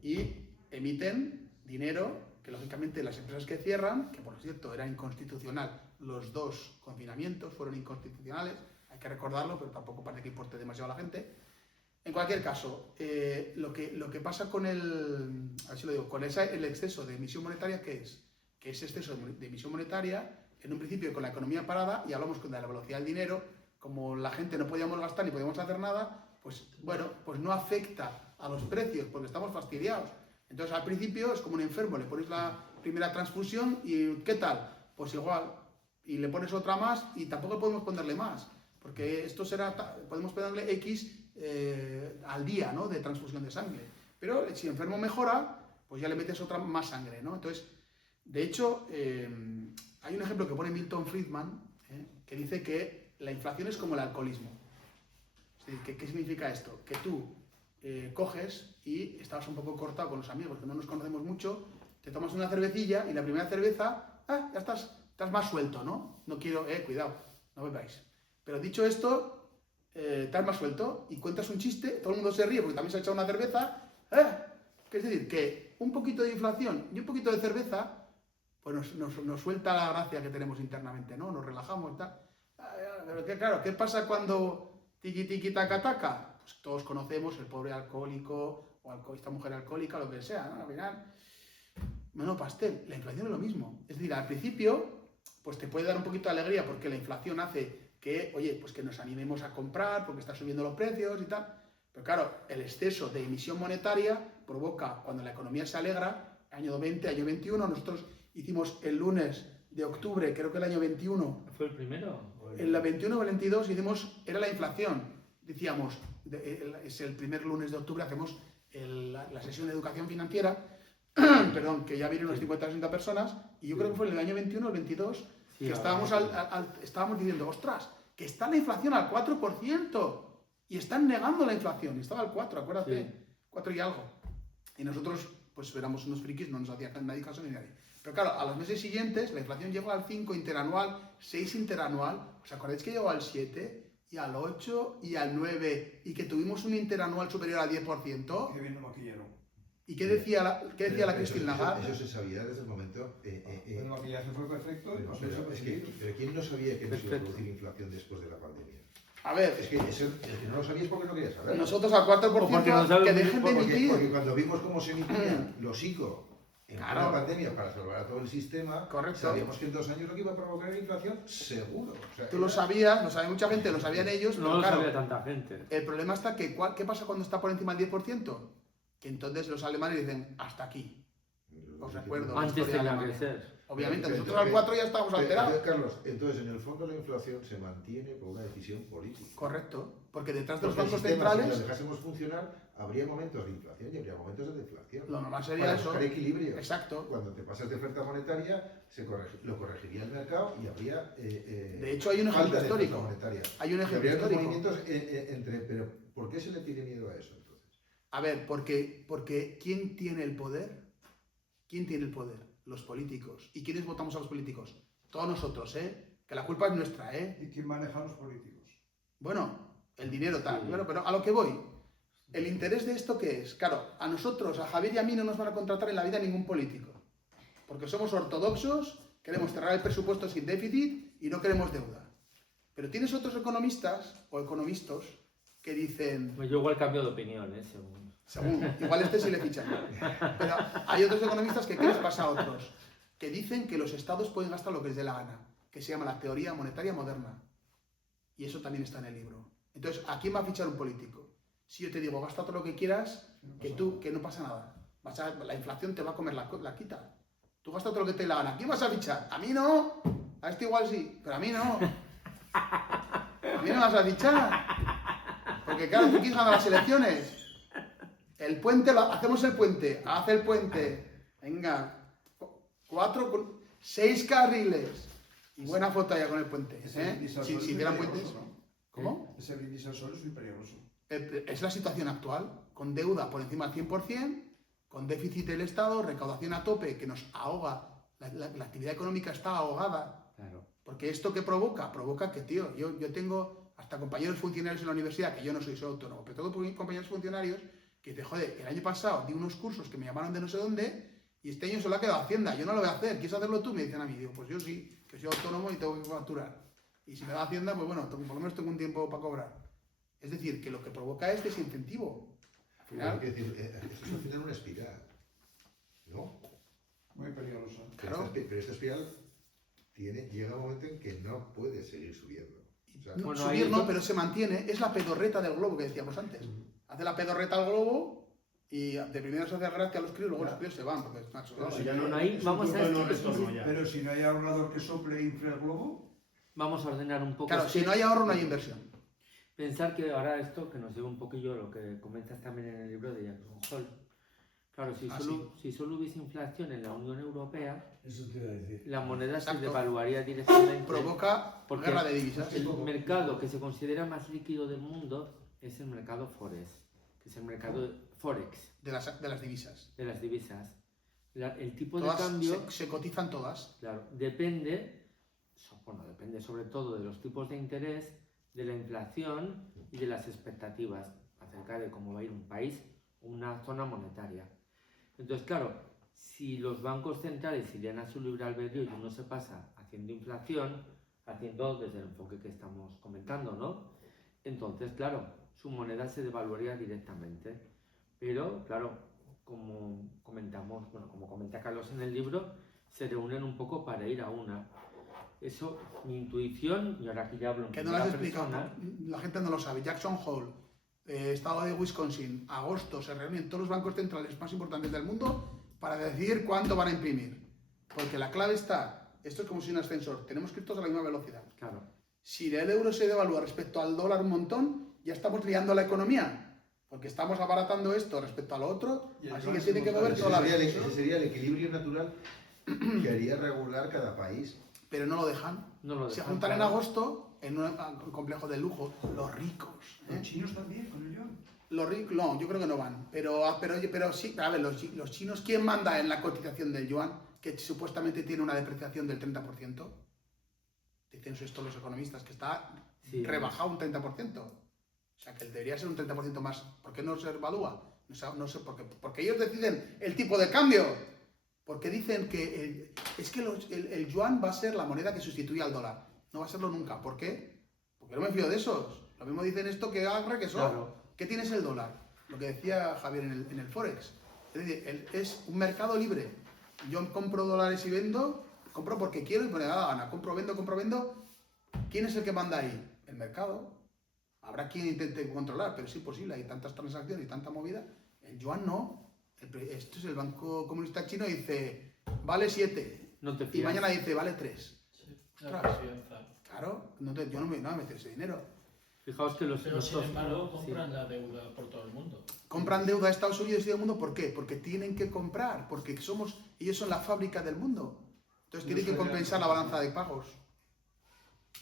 y emiten dinero que lógicamente las empresas que cierran, que por cierto era inconstitucional, los 2 confinamientos fueron inconstitucionales, hay que recordarlo, pero tampoco parece que importe demasiado a la gente. En cualquier caso, lo que pasa con el exceso de emisión monetaria, ¿qué es? Que ese exceso de emisión monetaria, en un principio con la economía parada, y hablamos de la velocidad del dinero, como la gente no podíamos gastar ni podíamos hacer nada, pues bueno, pues no afecta a los precios, porque estamos fastidiados. Entonces al principio es como un enfermo, le pones la primera transfusión y ¿qué tal? Pues igual, y le pones otra más y tampoco podemos ponerle más, porque esto podemos ponerle X al día, ¿no? De transfusión de sangre. Pero si el enfermo mejora, pues ya le metes otra más sangre, ¿no? Entonces, de hecho, hay un ejemplo que pone Milton Friedman, que dice que la inflación es como el alcoholismo. Es decir, ¿qué significa esto? Que tú coges y estabas un poco cortado con los amigos, que no nos conocemos mucho, te tomas una cervecilla y la primera cerveza, ya estás más suelto, ¿no? No quiero, cuidado, no bebáis. Pero dicho esto, estás más suelto y cuentas un chiste, todo el mundo se ríe porque también se ha echado una cerveza, ¿qué es decir? Que un poquito de inflación y un poquito de cerveza, pues nos suelta la gracia que tenemos internamente, ¿no? Nos relajamos, tal. Pero claro, ¿qué pasa cuando tiki tiki taca taca? Pues todos conocemos el pobre alcohólico o esta mujer alcohólica, lo que sea, ¿no? Al final, menos pastel. La inflación es lo mismo. Es decir, al principio, pues te puede dar un poquito de alegría porque la inflación hace que, oye, pues que nos animemos a comprar porque están subiendo los precios y tal. Pero claro, el exceso de emisión monetaria provoca, cuando la economía se alegra, año 20, año 21, nosotros hicimos el lunes de octubre, creo que el año 21. ¿Fue el primero? En la 21 o el 22 era la inflación. Decíamos, es el primer lunes de octubre, hacemos la sesión de educación financiera, perdón, que ya vienen unas 50 o 60 personas, y yo creo que fue en el año 21 o el 22, que estábamos diciendo, ostras, que está la inflación al 4%, y están negando la inflación, y estaba al 4, acuérdate, 4 y algo. Y nosotros, pues éramos unos frikis, no nos hacía nadie caso ni nadie. Pero claro, a los meses siguientes la inflación llegó al 5 interanual, 6 interanual, ¿os acordáis que llegó al 7? Y al 8 y al 9, y que tuvimos un interanual superior al 10%. Qué bien lo maquillaron. ¿Y qué decía la Christine Lagarde? Eso se sabía desde el momento. El maquillaje fue perfecto y pasó pero ¿quién no sabía que no se iba a producir inflación después de la pandemia? A ver, Es que el que no lo sabía es porque no quería saber. nosotros al 4% que dejen de emitir. Porque cuando vimos cómo se emitían los ICO en Claro. la pandemia para salvar a todo el sistema, Correcto. sabíamos que en 2 años lo que iba a provocar era inflación, seguro. O sea, Tú lo sabías, lo sabía mucha gente, lo sabían ellos, No pero lo claro, sabía tanta gente. el problema está que, ¿qué pasa cuando está por encima del 10%? Que entonces los alemanes dicen, hasta aquí. Os recuerdo. la Antes historia tenía que alemana. ser. Obviamente, Pero nosotros al 4 ya estábamos alterados. Carlos, entonces en el fondo la inflación se mantiene por una decisión política. Correcto, porque detrás de los Porque el bancos sistema, si lo centrales, dejásemos funcionar, habría momentos de inflación y habría momentos de deflación. lo normal sería Para eso. buscar equilibrio. Exacto. Cuando te pasas de oferta monetaria, lo corregiría el mercado y habría De hecho, hay un ejemplo falta de oferta histórico. monetaria. Hay un ejemplo Habría unos histórico. movimientos pero ¿por qué se le tiene miedo a eso entonces? A ver, porque ¿quién tiene el poder? ¿Quién tiene el poder? Los políticos. ¿Y quiénes votamos a los políticos? Todos nosotros, ¿eh? Que la culpa es nuestra, ¿eh? ¿Y quién maneja a los políticos? Bueno, el dinero tal. Sí. Bueno, pero a lo que voy. ¿El interés de esto qué es? Claro, a nosotros, a Javier y a mí no nos van a contratar en la vida ningún político. Porque somos ortodoxos, queremos cerrar el presupuesto sin déficit y no queremos deuda. Pero tienes otros economistas o economistas que dicen... Pues yo igual cambio de opinión, según. Igual sí le fichan. Pero hay otros economistas que, ¿qué les pasa a otros? Que dicen que los estados pueden gastar lo que les dé la gana, que se llama la teoría monetaria moderna. Y eso también está en el libro. Entonces, ¿a quién va a fichar un político? Si yo te digo, gasta todo lo que quieras, que no pasa nada. La inflación te va a comer la quita. Tú gasta todo lo que te dé la gana. ¿A quién vas a fichar? A mí no. A este igual sí, pero a mí no. A mí no vas a fichar. Porque claro, tú quieres ganar las elecciones. El puente, hacemos el puente, hace el puente. Venga, 6 carriles. Y buena foto allá con el puente. Ese brindis al sol Si es hicieran muy puentes. peligroso, ¿no? ¿Cómo? Ese brindis al sol es muy peligroso. Es la situación actual, con deuda por encima del 100%, con déficit del Estado, recaudación a tope que nos ahoga, la actividad económica está ahogada. Claro. Porque esto que provoca que, tío, yo tengo hasta compañeros funcionarios en la universidad, que yo no soy autónomo, pero tengo compañeros funcionarios que dicen, joder, el año pasado di unos cursos que me llamaron de no sé dónde y este año solo ha quedado Hacienda, yo no lo voy a hacer, ¿quieres hacerlo tú? Me dicen a mí, digo, pues yo sí, que soy autónomo y tengo que facturar. Y si me da Hacienda, pues bueno, por lo menos tengo un tiempo para cobrar. Es decir, que lo que provoca es desincentivo. Al final, Es decir, esto es al final una espiral, ¿no? Muy peligroso. Claro. Pero esta espiral llega un momento en que no puede seguir subiendo. O sea, no, Bueno, subir ahí no, no- pero se mantiene, es la pedorreta del globo que decíamos antes. Hace la pedorreta al globo y de primero se hace gracia a los críos, luego los críos se van, porque es una chorrada. Pero si ya Bueno, ahí es un vamos a punto de no esto que retorno sí, ya. Pero si no hay ahorrador que sople e infle el globo, Vamos a ordenar un poco. Claro, si no hay ahorro no hay inversión. Pensar que ahora esto, que nos lleva un poquillo a lo que comentas también en el libro de Jackson Hole. Claro, si solo hubiese inflación en la Unión Europea, Eso te iba a decir. la moneda se Exacto. devaluaría directamente. Provoca Porque guerra de divisas. El mercado que se considera más líquido del mundo es el mercado Forex, que es el mercado Forex De las divisas. de las divisas. El tipo Todas de cambio, se cotizan todas. claro, depende sobre todo de los tipos de interés, de la inflación y de las expectativas acerca de cómo va a ir un país o una zona monetaria. Entonces, claro, si los bancos centrales irían a su libre albedrío y uno se pasa haciendo inflación, haciendo desde el enfoque que estamos comentando, ¿no? Entonces, claro, su moneda se devaluaría directamente. Pero, claro, como comentamos, como comenta Carlos en el libro, se reúnen un poco para ir a una. Eso, mi intuición, y ahora aquí ya hablo en Que no las he primera explicado, persona, la gente no lo sabe. Jackson Hole, estado de Wisconsin, agosto, se reúnen todos los bancos centrales más importantes del mundo para decidir cuánto van a imprimir. Porque la clave está, esto es como si un ascensor, tenemos que ir todos a la misma velocidad. claro, Si el euro se devalúa respecto al dólar un montón, ya estamos liando la economía. Porque estamos abaratando esto respecto a lo otro, Y el así que banco tiene que mover ese toda la sería, vez. ese sería el equilibrio natural que haría regular cada país. Pero no lo dejan. no lo Se dejan, juntan en claro. agosto en un complejo de lujo, los ricos. los chinos también, con el yuan. Los ricos, no, yo creo que no van. Pero sí, a ver, los chinos, ¿quién manda en la cotización del yuan? Que supuestamente tiene una depreciación del 30%. Dicen esto los economistas, que está Sí. rebajado un 30%. O sea, que debería ser un 30% más. ¿Por qué no se evalúa? No sé por qué. Porque ellos deciden el tipo de cambio. Porque dicen que el yuan va a ser la moneda que sustituye al dólar. No va a serlo nunca. ¿Por qué? Porque no me fío de esos. Lo mismo dicen esto que agarra que son. Claro. ¿Qué tienes el dólar? Lo que decía Javier en el Forex. Es decir, es un mercado libre. Yo compro dólares y vendo, compro porque quiero y me da la gana. Compro, vendo. ¿Quién es el que manda ahí? El mercado. Habrá quien intente controlar, pero es imposible. Hay tantas transacciones y tanta movida. El yuan no. Esto es el Banco Comunista Chino y dice, vale 7. No te Y fías. mañana dice, vale 3. La Ostras. confianza. Claro, yo no me voy a meter ese dinero. Fijaos que Pero sin nuestros- embargo sí. compran la deuda por todo el mundo. Compran deuda a Estados Unidos y del mundo, ¿por qué? Porque tienen que comprar, porque ellos son la fábrica del mundo. Entonces tienen que compensar la balanza de pagos.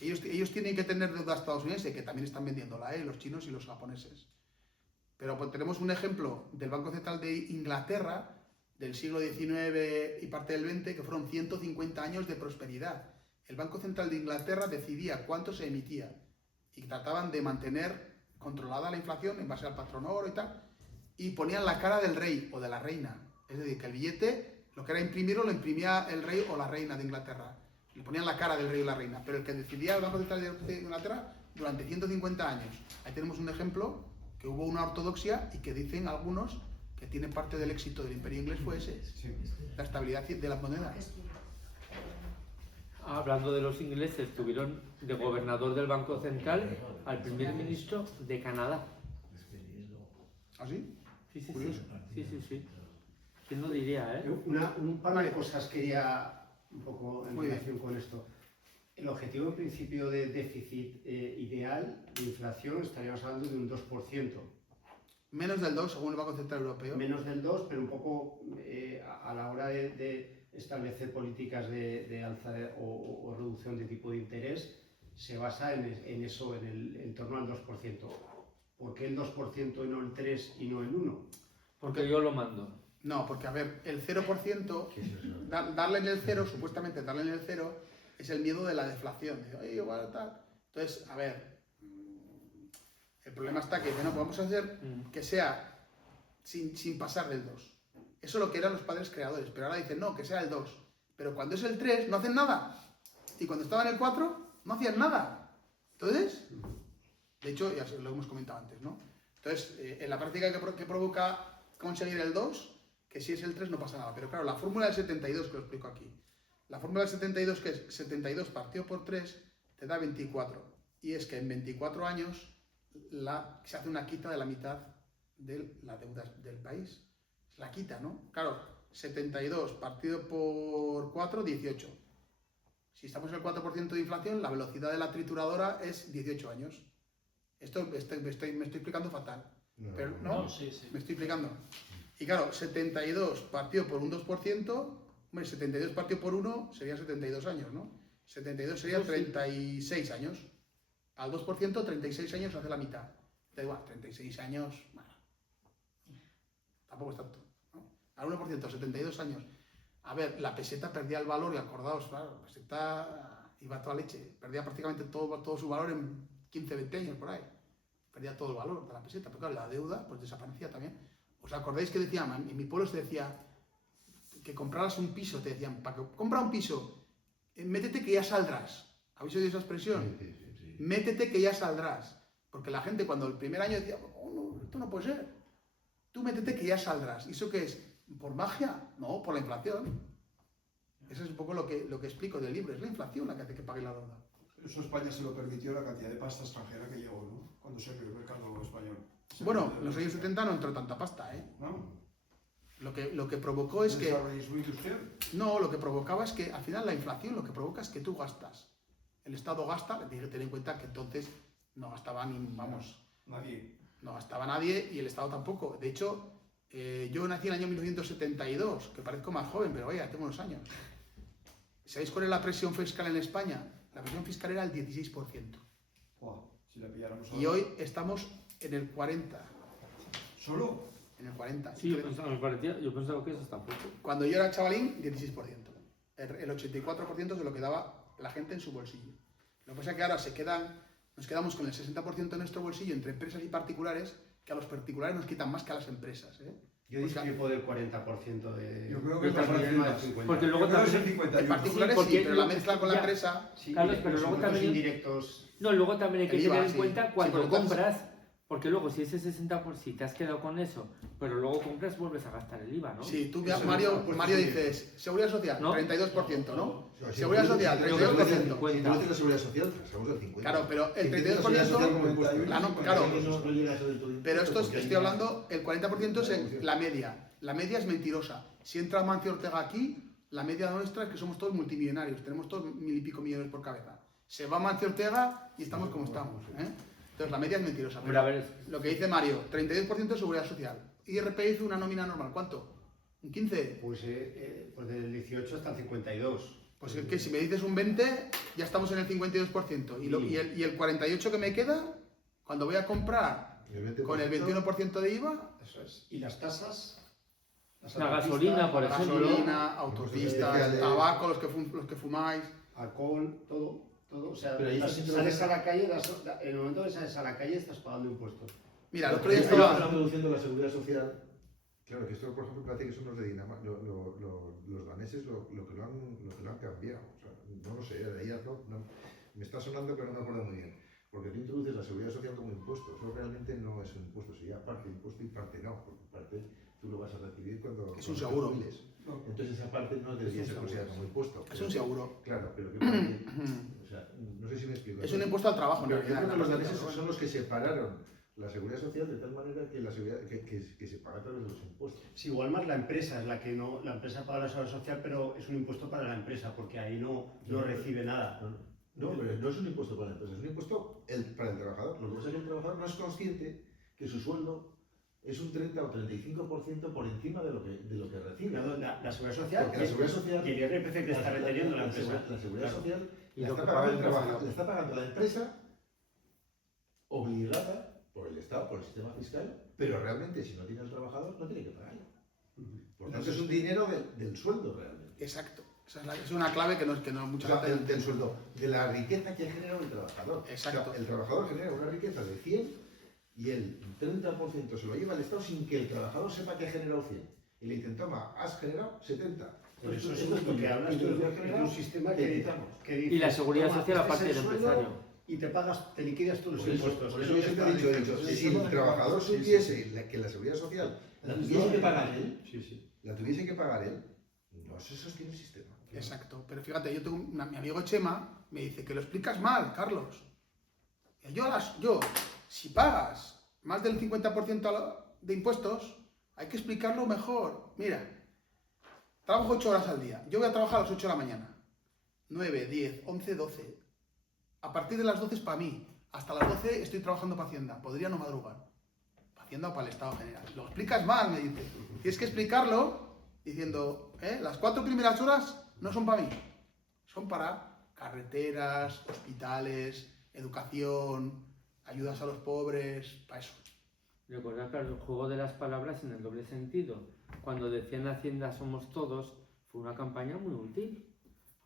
Ellos tienen que tener deuda estadounidense, que también están vendiéndola, los chinos y los japoneses. Pero pues, tenemos un ejemplo del Banco Central de Inglaterra, del siglo XIX y parte del XX, que fueron 150 años de prosperidad. El Banco Central de Inglaterra decidía cuánto se emitía y trataban de mantener controlada la inflación en base al patrón oro y tal, y ponían la cara del rey o de la reina. Es decir, que el billete, lo que era imprimirlo, lo imprimía el rey o la reina de Inglaterra. Le ponían la cara del rey o la reina, pero el que decidía el Banco Central de Inglaterra durante 150 años. Ahí tenemos un ejemplo que hubo una ortodoxia y que dicen algunos que tiene parte del éxito del imperio inglés fue ese, Sí. la estabilidad de las monedas. Hablando de los ingleses, tuvieron de gobernador del Banco Central al primer ministro de Canadá. ¿Así? Sí, sí, Curioso. sí. ¿Quién lo diría, eh? Un par de cosas quería un poco en Muy bien. relación con esto. El objetivo en principio de déficit ideal de inflación estaríamos hablando de un 2%. Menos del 2 según el Banco Central Europeo. Menos del 2, pero un poco a la hora de establecer políticas de alza o reducción de tipo de interés, se basa en eso, en torno al 2%. ¿Por qué el 2% y no el 3% y no el 1%? Porque yo lo mando. No, porque a ver, el 0%, darle en el 0, supuestamente darle en el 0, es el miedo de la deflación. Oye, igual tal. Entonces, a ver, el problema está que no podemos hacer que sea sin pasar del 2. Eso es lo que eran los padres creadores, pero ahora dicen, no, que sea el 2. Pero cuando es el 3, no hacen nada. Y cuando estaban en el 4, no hacían nada. Entonces, de hecho, ya lo hemos comentado antes, ¿no? Entonces, en la práctica que provoca conseguir el 2, que si es el 3 no pasa nada. Pero claro, la fórmula del 72 que lo explico aquí. La fórmula del 72, que es 72 partido por 3, te da 24. Y es que en 24 años se hace una quita de la mitad de la deuda del país. La quita, ¿no? Claro, 72 partido por 4, 18. Si estamos en el 4% de inflación, la velocidad de la trituradora es 18 años. Esto me estoy explicando fatal. Pero, ¿no? Sí, sí. Me estoy explicando. Y claro, 72 partido por un 2%, hombre, 72 partido por 1 sería 72 años, ¿no? 72 sería 36 años. Al 2%, 36 años hace la mitad. Da igual, 36 años, bueno, tampoco es tanto, ¿no? Al 1%, 72 años. A ver, la peseta perdía el valor y acordaos, claro, la peseta iba a toda leche. Perdía prácticamente todo su valor en 15, 20 años por ahí. Perdía todo el valor de la peseta. Pero claro, la deuda pues desaparecía también. ¿Os acordáis que decían, en mi pueblo se decía que compraras un piso? Te decían, para que compra un piso, métete que ya saldrás. ¿Habéis oído esa expresión? Sí. Métete que ya saldrás. Porque la gente cuando el primer año decía, oh, no, esto no puede ser. Tú métete que ya saldrás. ¿Y eso qué es? ¿Por magia? No, por la inflación. Eso es un poco lo que explico del libro. Es la inflación la que hace que pague la deuda. Eso España se lo permitió la cantidad de pasta extranjera que llegó, ¿no? Cuando se abrió el mercado español. Bueno, en los años 70 no entró tanta pasta, ¿eh? ¿No? Lo que provocó es que... ¿Desarrollismo industrial? No, lo que provocaba es que al final la inflación lo que provoca es que tú gastas. El Estado gasta, tienes que tener en cuenta que entonces no gastaba ni, vamos... Nadie. No gastaba nadie y el Estado tampoco. De hecho, yo nací en el año 1972, que parezco más joven, pero vaya, tengo unos años. ¿Sabéis cuál es la presión fiscal en España? La presión fiscal era el 16%. Wow, si la pilláramos Y hoy estamos en el 40%. ¿Solo? En el 40%. Sí, yo pensaba que eso está poco. Cuando yo era chavalín, 16%. El 84% de lo que daba la gente en su bolsillo. Lo que pasa es que ahora nos quedamos con el 60% de nuestro bolsillo entre empresas y particulares, que a los particulares nos quitan más que a las empresas, ¿eh? Yo discrepo del 40% de... Yo creo que de es más del 50. Porque luego Yo creo que es el también... 51. En particulares porque sí, pero la lo- mezcla con la ya. empresa... Sí, Carlos, y pero los luego impuestos también- indirectos... No, luego también hay que El IVA, tener en sí. cuenta Sí, cuando pero entonces- compras, porque luego si ese 60%, si te has quedado con eso, pero luego compras, vuelves a gastar el IVA, ¿no? Sí, tú, Eso Mario no, Mario pues, dices, seguridad social, ¿No? 32%, ¿no? No, Seguridad social, creo que 32%. es 50. Si introduces la seguridad social, sacamos el 50. Claro, pero el Si introduces la seguridad social 32%... como impuesto. Claro, No llega a ser del todo impuesto, Pero esto porque estoy hay- hablando, el 40% es la media. La media es mentirosa. Si entra Mancio Ortega aquí, la media nuestra es que somos todos multimillonarios, tenemos todos 1000 y pico millones por cabeza. Se va Mancio Ortega y estamos como estamos, ¿eh? Entonces la media es mentirosa. Pero a ver, Lo que dice Mario, 32% de seguridad social. IRPF una nómina normal, ¿cuánto? ¿Un 15? Pues del 18 hasta el 52. Pues es que si me dices un 20, ya estamos en el 52%. Y el 48% que me queda, cuando voy a comprar El 20%, con el 21% de IVA, Eso es. ¿Y las tasas? Las La autopistas, gasolina, por ejemplo. gasolina, autopistas, especiales. tabaco, los que fumáis. alcohol, todo. O sea, Pero ahí sí sales a la calle, en el momento que sales a la calle estás pagando impuestos. Mira, el otro día Ahí estaba... están reduciendo la seguridad social. Claro, que esto, por ejemplo, parece que son los de Dinamarca. Los daneses lo que lo han cambiado. O sea, no lo sé, de ahí no, me está sonando, pero no me acuerdo muy bien. Porque tú introduces la seguridad social como impuesto. Eso realmente no es un impuesto, sería parte impuesto y parte no. Porque parte tú lo vas a recibir cuando Es un cuando te seguro. jubiles. No. Entonces esa parte no debería Es un ser considerada como impuesto. Es un seguro. Claro, pero que parte, o sea, no sé si me explico. Es un impuesto al trabajo, en Pero yo realidad. creo que los la daneses práctica, son los que separaron la seguridad social de tal manera que la seguridad que se paga a través de los impuestos. Sí, igual más la empresa es la que no, la empresa paga la seguridad social, pero es un impuesto para la empresa, porque ahí no recibe nada. No, pero no es un impuesto para la empresa, es un impuesto para el trabajador. Lo que pasa es que el trabajador no es consciente que su sueldo es un 30 o 35% por encima de lo que recibe. No, la seguridad social, Porque la seguridad social y el IRPF que está reteniendo la empresa. La seguridad social Y la lo está que pagando paga el el trabajador, trabajador. la está pagando la empresa obligada por el Estado, por el sistema fiscal, pero realmente si no tiene el trabajador no tiene que pagarlo. Por tanto, es un dinero del sueldo realmente. Exacto. Esa es una clave que no muchas O sea, veces... del sueldo, de la riqueza que genera el trabajador. Exacto. O sea, el trabajador genera una riqueza de 100 y el 30% se lo lleva el Estado sin que el trabajador sepa que ha generado 100. Y le dicen, toma, has generado 70. Por eso Esto es justo que hablas esto de es lo que ha generado, un sistema te que quitamos. dice, Y la seguridad toma, social este aparte es el del sueldo empresario. y te liquidas todos los Por eso impuestos. yo siempre he dicho, si el trabajador supiese que la seguridad social la tuviese que pagar él, no se sostiene el sistema. Exacto, pero fíjate, yo tengo mi amigo Chema me dice que lo explicas mal, Carlos. Yo, si pagas más del 50% de impuestos, hay que explicarlo mejor. Mira, trabajo 8 horas al día, yo voy a trabajar a las 8 de la mañana, 9, 10, 11, 12. A partir de las 12 es para mí, hasta las 12 estoy trabajando para Hacienda, podría no madrugar, para Hacienda o para el Estado General. Lo explicas mal, me dice. Tienes que explicarlo diciendo, las 4 primeras horas no son para mí, son para carreteras, hospitales, educación, ayudas a los pobres, para eso. Recordad que el juego de las palabras en el doble sentido. Cuando decían Hacienda somos todos, fue una campaña muy útil.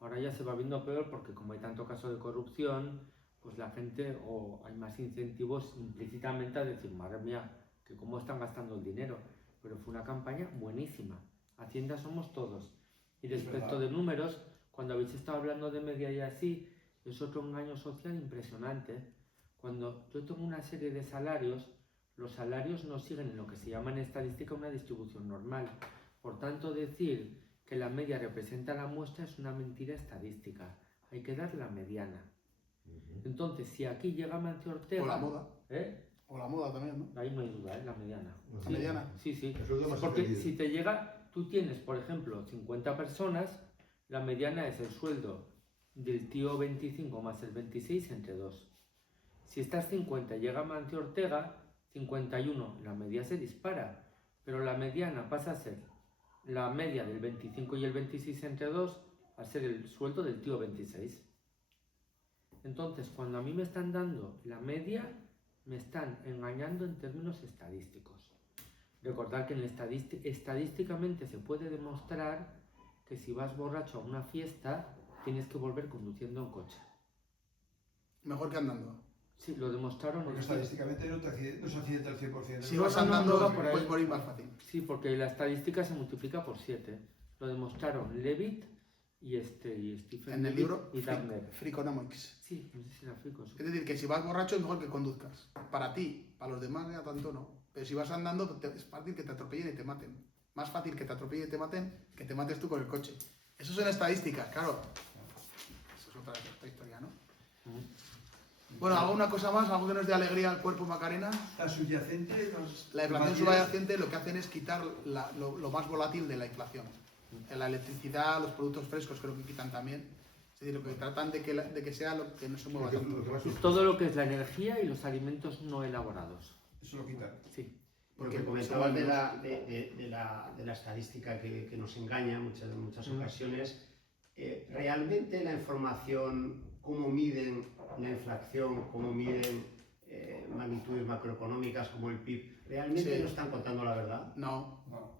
Ahora ya se va viendo peor porque como hay tanto caso de corrupción, pues la gente, o hay más incentivos implícitamente a decir, madre mía, que cómo están gastando el dinero. Pero fue una campaña buenísima. Hacienda somos todos. Y respecto de números, cuando habéis estado hablando de media y así, es otro engaño social impresionante. Cuando yo tengo una serie de salarios, los salarios no siguen en lo que se llama en estadística una distribución normal. Por tanto, decir que la media representa la muestra es una mentira estadística. Hay que dar la mediana. Entonces, si aquí llega Mancio Ortega... O la moda. ¿Eh? O la moda también, ¿no? Ahí no hay duda, la mediana. La mediana. Sí, sí. Eso es lo más Porque entendido. si te llega, tú tienes, por ejemplo, 50 personas, la mediana es el sueldo del tío 25 más el 26 entre 2. Si estás 50 y llega Mancio Ortega, 51, la media se dispara, pero la mediana pasa a ser la media del 25 y el 26 entre 2 a ser el sueldo del tío 26. Entonces, cuando a mí me están dando la media, me están engañando en términos estadísticos. Recordad que estadísticamente se puede demostrar que si vas borracho a una fiesta, tienes que volver conduciendo en coche. Mejor que andando. Sí, lo demostraron. Porque estadísticamente no se accidenta el 100%. Si vas andando, no, por ahí. puedes morir más fácil. Sí, porque la estadística se multiplica por 7. Lo demostraron Levitt y Stephen En el Levitt libro y Dahmer. Freakonomics. Sí, no sé si era Frico. Es decir, que si vas borracho es mejor que conduzcas. Para ti, para los demás ya tanto no. Pero si vas andando es fácil que te atropellen y te maten. Más fácil que te atropellen y te maten que te mates tú con el coche. Eso son estadísticas, claro. Eso es otra historia, ¿no? Bueno, ¿alguna cosa más? ¿Algo que nos dé alegría al cuerpo, Macarena? La subyacente... La inflación subyacente lo que hacen es quitar lo más volátil de la inflación. La electricidad, los productos frescos creo que quitan también. Es decir, lo que tratan de que sea lo que no se mueva tanto. Todo lo que es la energía y los alimentos no elaborados. Eso lo quitan. Sí. Porque comentabas de la estadística que nos engaña en muchas ocasiones. Realmente la información, cómo miden la inflación, cómo miden magnitudes macroeconómicas como el PIB, ¿realmente Sí. no están contando la verdad? No. No.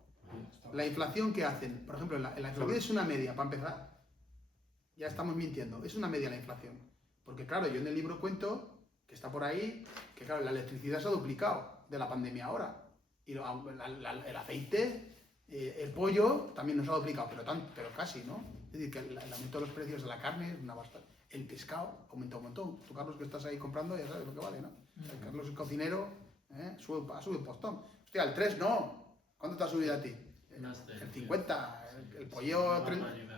La inflación, ¿qué hacen? Por ejemplo, la inflación es una media, para empezar. Ya estamos mintiendo. Es una media la inflación. Porque claro, yo en el libro cuento, que está por ahí, que claro, la electricidad se ha duplicado de la pandemia ahora. Y el aceite, el pollo también nos ha duplicado, pero casi, ¿no? Es decir, que el aumento de los precios de la carne es una bastante. El pescado aumenta un montón. Tú, Carlos, que estás ahí comprando, ya sabes lo que vale, ¿no? El Carlos, el cocinero, ha subido un postón. Hostia, el 3 no. ¿Cuánto te ha subido a ti? El 50. El pollo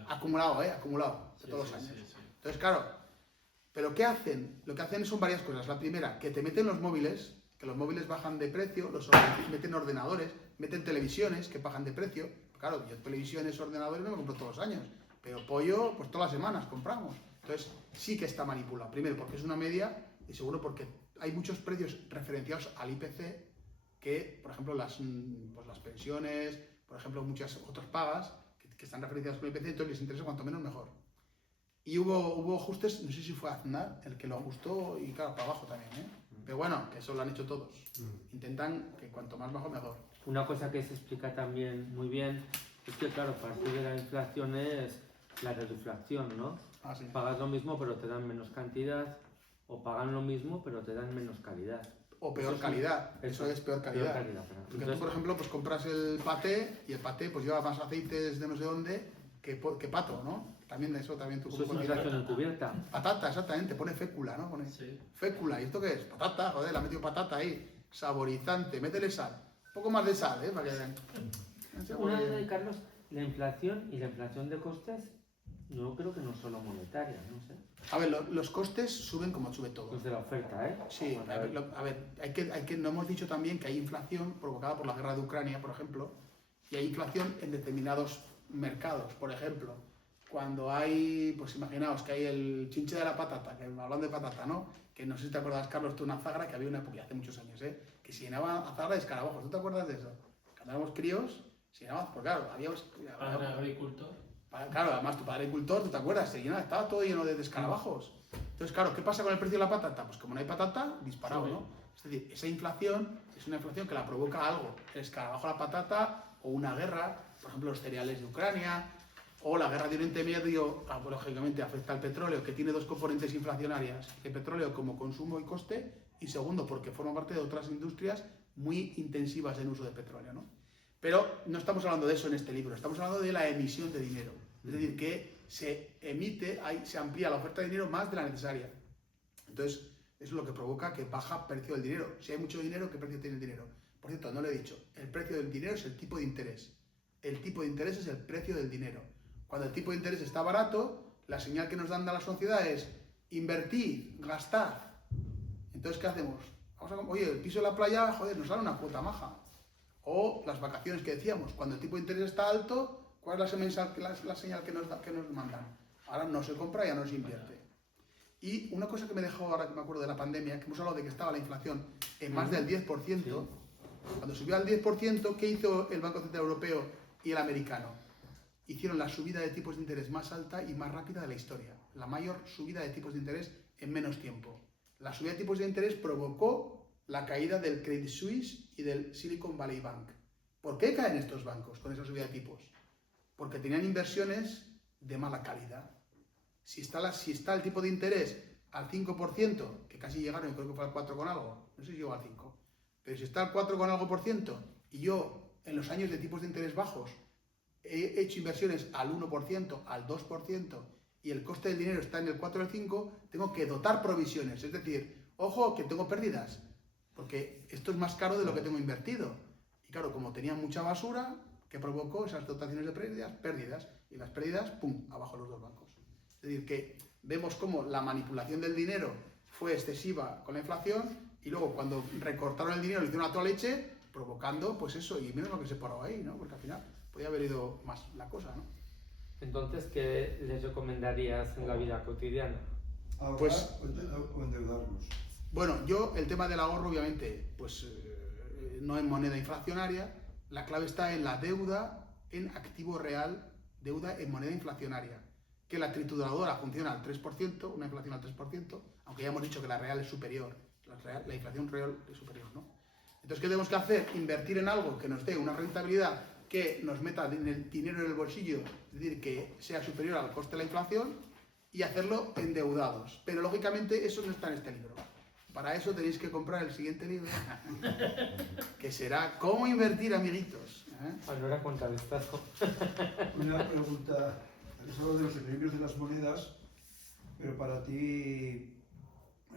acumulado, acumulado de todos los años. Entonces, claro, ¿pero qué hacen? Lo que hacen son varias cosas. La primera, que te meten los móviles, que los móviles bajan de precio, meten ordenadores, meten televisiones que bajan de precio. Claro, yo televisiones, ordenadores no me compro todos los años, pero pollo, pues todas las semanas compramos. Entonces, sí que está manipulado. Primero, porque es una media, y segundo, porque hay muchos precios referenciados al IPC que, por ejemplo, las pensiones, por ejemplo, muchas otras pagas que están referenciadas con el IPC, entonces les interesa cuanto menos mejor. Y hubo ajustes, no sé si fue Aznar el que lo ajustó, y claro, para abajo también, ¿eh? Pero bueno, que eso lo han hecho todos. Intentan que cuanto más bajo, mejor. Una cosa que se explica también muy bien es que, claro, parte de la inflación es la reduflación, ¿no? Ah, sí. Pagas lo mismo pero te dan menos cantidad, o pagan lo mismo pero te dan menos calidad. O peor calidad. Eso es peor calidad. Perdón. Porque Entonces, tú, por ejemplo, pues compras el paté y el paté pues lleva más aceites de no sé dónde que pato, ¿no? También eso también tú eso es inflación encubierta. Patata, exactamente, pone fécula, ¿no? Pone Sí. fécula. ¿Y esto qué es? Patata, joder, le ha metido patata ahí. Saborizante, métele sal. Un poco más de sal, ¿eh? Para que vean. Una de Carlos, la inflación y la inflación de costes, yo creo que no es solo monetaria, no sé. A ver, los costes suben como sube todo. Pues de la oferta, ¿eh? Sí, a ver, no hemos dicho también que hay inflación provocada por la guerra de Ucrania, por ejemplo, y hay inflación en determinados mercados. Por ejemplo, cuando hay, pues imaginaos que hay el chinche de la patata, que hablando de patata, ¿no? Que no sé si te acuerdas, Carlos, tú una zagra que había una época, hace muchos años, que se llenaba a zagra de escarabajos. ¿Tú te acuerdas de eso? Cuando éramos críos, se llenaba, porque claro, Padre agricultor. Claro, además tu padre agricultor, ¿tú te acuerdas? Se llenaba, estaba todo lleno de escarabajos. Entonces, claro, ¿qué pasa con el precio de la patata? Pues como no hay patata, disparado, Sí. ¿no? Es decir, esa inflación es una inflación que la provoca algo. El escarabajo a la patata o una guerra, por ejemplo, los cereales de Ucrania o la guerra de Oriente Medio, pues, lógicamente afecta al petróleo, que tiene dos componentes inflacionarias. El petróleo como consumo y coste y segundo, porque forma parte de otras industrias muy intensivas en uso de petróleo, ¿no? Pero no estamos hablando de eso en este libro, estamos hablando de la emisión de dinero. Es decir, que se emite, se amplía la oferta de dinero más de la necesaria. Entonces, eso es lo que provoca que baja el precio del dinero. Si hay mucho dinero, ¿qué precio tiene el dinero? Por cierto, no lo he dicho, el precio del dinero es el tipo de interés. El tipo de interés es el precio del dinero. Cuando el tipo de interés está barato, la señal que nos dan a la sociedad es invertir, gastar. Entonces, ¿qué hacemos? Oye, el piso de la playa, joder, nos sale una cuota maja. O las vacaciones que decíamos, cuando el tipo de interés está alto, ¿cuál es la señal que nos mandan? Ahora no se compra, ya no se invierte. Y una cosa que me dejó, ahora que me acuerdo de la pandemia, que hemos hablado de que estaba la inflación en más del 10%, cuando subió al 10%, ¿qué hizo el Banco Central Europeo y el americano? Hicieron la subida de tipos de interés más alta y más rápida de la historia. La mayor subida de tipos de interés en menos tiempo. La subida de tipos de interés provocó la caída del Credit Suisse y del Silicon Valley Bank. ¿Por qué caen estos bancos con esa subida de tipos? Porque tenían inversiones de mala calidad. Si está el tipo de interés al 5%, que casi llegaron, creo que fue al 4 con algo, no sé si llegó al 5, pero si está al 4 con algo por ciento, y yo en los años de tipos de interés bajos he hecho inversiones al 1%, al 2%, y el coste del dinero está en el 4 o el 5, tengo que dotar provisiones, es decir, ojo que tengo pérdidas, porque esto es más caro de lo que tengo invertido. Y claro, como tenía mucha basura, ¿qué provocó esas dotaciones de pérdidas, y las pérdidas, ¡pum!, abajo los dos bancos. Es decir, que vemos cómo la manipulación del dinero fue excesiva con la inflación y luego cuando recortaron el dinero le hicieron a toda leche, provocando pues eso, y menos lo que se paró ahí, ¿no? Porque al final podía haber ido más la cosa, ¿no? Entonces, ¿qué les recomendarías en la vida cotidiana? Ahorrar Pues- o endeudarnos. Bueno, yo el tema del ahorro obviamente pues no en moneda inflacionaria, la clave está en la deuda en activo real, deuda en moneda inflacionaria, que la trituradora funciona al 3%, una inflación al 3%, aunque ya hemos dicho que la real es superior, la inflación real es superior, ¿no? Entonces, ¿qué tenemos que hacer? Invertir en algo que nos dé una rentabilidad que nos meta el dinero en el bolsillo, es decir, que sea superior al coste de la inflación y hacerlo endeudados. Pero lógicamente eso no está en este libro. Para eso tenéis que comprar el siguiente libro, que será ¿Cómo invertir, amiguitos? Ahora cuenta de estajo. Una pregunta, has hablado de los equilibrios de las monedas, pero para ti,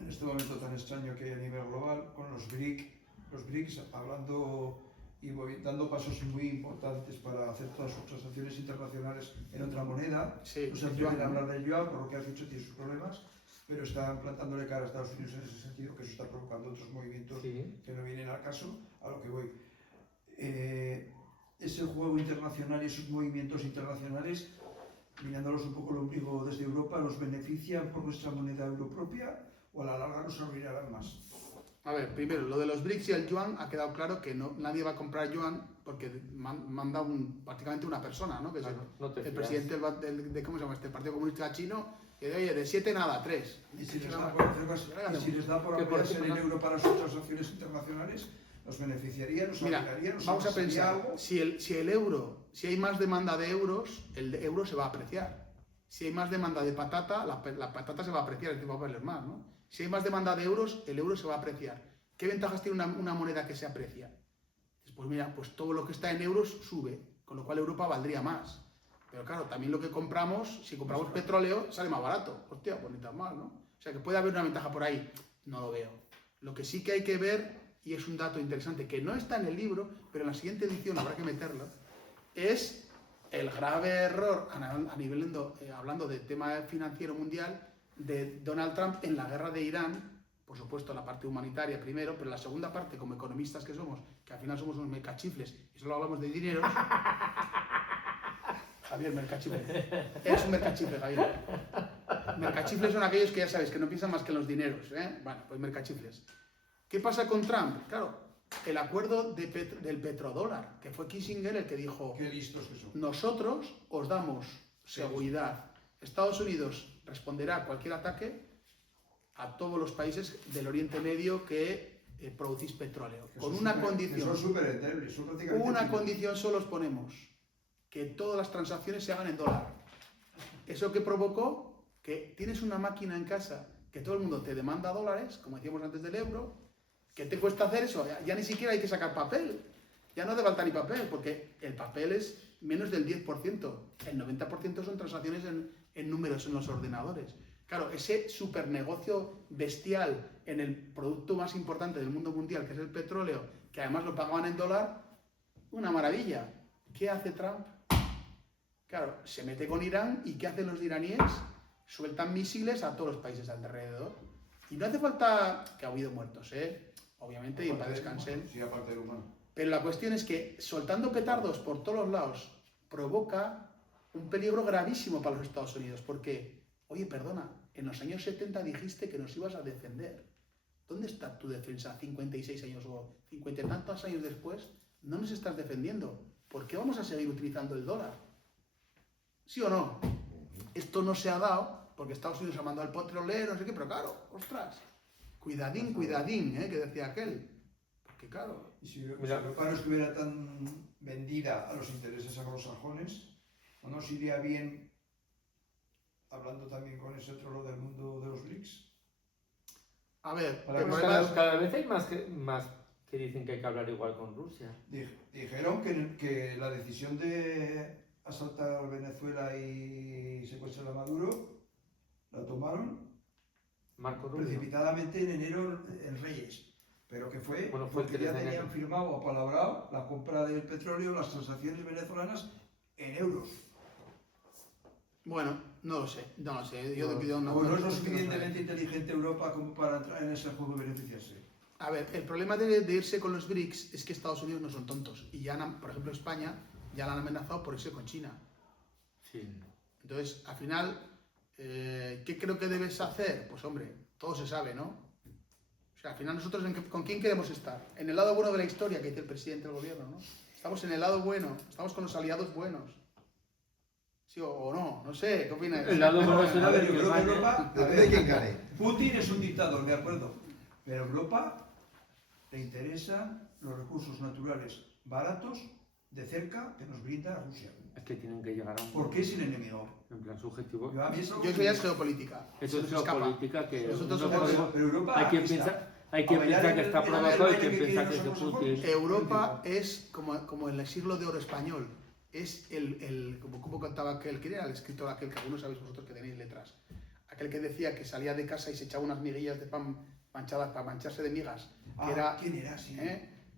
en este momento tan extraño que hay a nivel global, con los BRICS, hablando y dando pasos muy importantes para hacer todas sus transacciones internacionales en otra moneda, Sí, no se el atreven yuan, a ¿no? hablar del yuan, por lo que has dicho, tiene sus problemas, pero están plantándole cara a Estados Unidos en ese sentido, que eso está provocando otros movimientos Sí. que no vienen al caso, a lo que voy. Ese juego internacional y esos movimientos internacionales, mirándolos un poco el ombligo desde Europa, ¿nos benefician por nuestra moneda euro propia o a la larga nos arruinarán más? A ver, primero, lo de los BRICS y el yuan ha quedado claro que nadie va a comprar yuan porque manda prácticamente una persona, ¿no? Que es el presidente de ¿cómo se llama? Este Partido Comunista Chino, que de, oye, de 7 nada, 3. Y si les da por apoyarse en el euro para sus transacciones internacionales, nos beneficiaría, nos ayudaría, nos vamos a pensar, algo. si hay más demanda de euros, el euro se va a apreciar. Si hay más demanda de patata, la patata se va a apreciar, el tipo va a valer más, ¿no? Si hay más demanda de euros, el euro se va a apreciar. ¿Qué ventajas tiene una moneda que se aprecia? Pues mira, pues todo lo que está en euros sube, con lo cual Europa valdría más. Pero claro, también lo que compramos, si compramos petróleo, sale más barato. Hostia, pues ni tan mal, ¿no? O sea que puede haber una ventaja por ahí. No lo veo. Lo que sí que hay que ver, y es un dato interesante, que no está en el libro, pero en la siguiente edición habrá que meterlo, es el grave error, hablando del tema financiero mundial, de Donald Trump en la guerra de Irán. Por supuesto, la parte humanitaria primero, pero la segunda parte, como economistas que somos, que al final somos unos mercachifles y solo hablamos de dinero. Javier, mercachifle. Eres un mercachifle, Javier. Mercachifles son aquellos que ya sabes, que no piensan más que en los dineros, ¿eh? Bueno, pues mercachifles. ¿Qué pasa con Trump? Claro, el acuerdo del petrodólar, que fue Kissinger el que dijo: qué listos que son. Nosotros os damos seguridad. Estados Unidos responderá a cualquier ataque a todos los países del Oriente Medio que producís petróleo. Con una condición. Una condición solo os ponemos: que todas las transacciones se hagan en dólar. ¿Eso que provocó? Que tienes una máquina en casa que todo el mundo te demanda dólares, como decíamos antes del euro. ¿Qué te cuesta hacer eso? Ya ni siquiera hay que sacar papel. Ya no hace falta ni papel, porque el papel es menos del 10%. El 90% son transacciones en números en los ordenadores. Claro, ese supernegocio bestial en el producto más importante del mundo mundial, que es el petróleo, que además lo pagaban en dólar, una maravilla. ¿Qué hace Trump? Claro, se mete con Irán, y ¿qué hacen los iraníes? Sueltan misiles a todos los países alrededor. Y no hace falta, que ha habido muertos, obviamente, y en paz descansen. Sí, aparte del humano. Pero la cuestión es que soltando petardos por todos los lados provoca un peligro gravísimo para los Estados Unidos, porque, oye, perdona, en los años 70 dijiste que nos ibas a defender. ¿Dónde está tu defensa 56 años o 50 y tantos años después? No nos estás defendiendo. ¿Por qué vamos a seguir utilizando el dólar? ¿Sí o no? Esto no se ha dado porque Estados Unidos ha mandado al petrolero, no sé qué, pero claro, ostras, cuidadín, que decía aquel. Porque claro... Y si Europa no estuviera tan vendida a los intereses anglosajones, ¿no nos iría bien, hablando también con ese otro lado del mundo de los BRICS? A ver, cada vez hay más que dicen que hay que hablar igual con Rusia. Dijeron que la decisión de asaltar Venezuela y secuestrar a Maduro la tomaron precipitadamente en enero en Reyes, pero que fue porque ya tenían firmado o palabrado la compra del petróleo, las transacciones venezolanas en euros. Bueno, no lo sé. No es lo suficientemente inteligente Europa como para entrar en ese juego y beneficiarse. A ver, el problema de irse con los BRICS es que Estados Unidos no son tontos. Y ya, por ejemplo, España ya la han amenazado por irse con China. Sí. Entonces, al final, ¿qué creo que debes hacer? Pues hombre, todo se sabe, ¿no? O sea, al final nosotros, ¿con quién queremos estar? En el lado bueno de la historia, que dice el presidente del gobierno, ¿no? Estamos en el lado bueno, estamos con los aliados buenos. ¿Sí o no? No sé, ¿qué opinas? El lado bueno es a ver, yo creo que Europa... Depende de quién gane. Putin es un dictador, de acuerdo. Pero a Europa le interesan los recursos naturales baratos, de cerca, que nos brinda Rusia. Es que tienen que llegar a un... ¿Por qué es el enemigo? En plan subjetivo. Yo creo que ya es geopolítica. Eso es geopolítica que... Nosotros pero Europa hay quien piensa que está provocado y quien piensa que es Putin. Europa es como en el siglo de oro español. Es como contaba aquel, que era el escritor aquel que algunos sabéis vosotros que tenéis letras. Aquel que decía que salía de casa y se echaba unas miguillas de pan manchadas para mancharse de migas. ¿Quién era? Sí.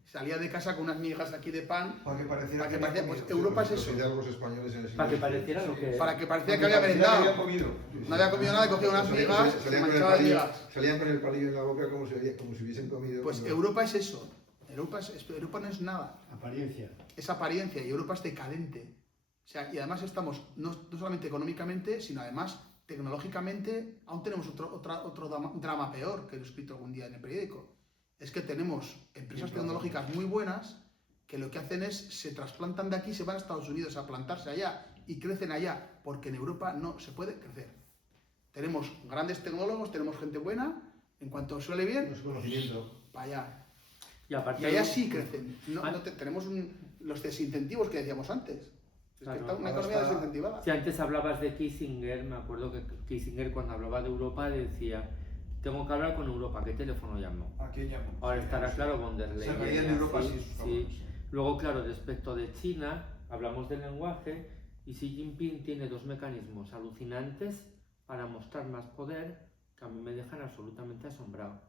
Salía de casa con unas migas aquí de pan. Para que pareciera pues Europa es eso. Los españoles en el Para que pareciera lo que... Para que parecía que había merendado. No había comido nada, cogía unas migas, manchaba de migas. Salían con el palillo en la boca como si hubiesen comido. Pues Europa es eso. Europa no es nada. Apariencia. Es apariencia, y Europa es decadente. O sea, y además estamos, no solamente económicamente, sino además tecnológicamente, aún tenemos otro drama peor que lo he escrito algún día en el periódico. Es que tenemos empresas tecnológicas muy buenas que lo que hacen es, se trasplantan de aquí, se van a Estados Unidos a plantarse allá y crecen allá, porque en Europa no se puede crecer. Tenemos grandes tecnólogos, tenemos gente buena, en cuanto suele bien, No es conocimiento. para allá. Y, aparte Y allá sí crecen. No, Ah. tenemos los desincentivos que decíamos antes. Es Claro. que está una Ahora economía está- desincentivada. Si antes hablabas de Kissinger, me acuerdo que Kissinger cuando hablaba de Europa decía, tengo que hablar con Europa, ¿qué teléfono llamo? ¿A quién llamo? Ahora Sí, estará sí. claro von der Leyen. Se reía en Europa, sí, sus sí. favores. Luego, claro, respecto de China, hablamos del lenguaje y Xi Jinping tiene dos mecanismos alucinantes para mostrar más poder que a mí me dejan absolutamente asombrado.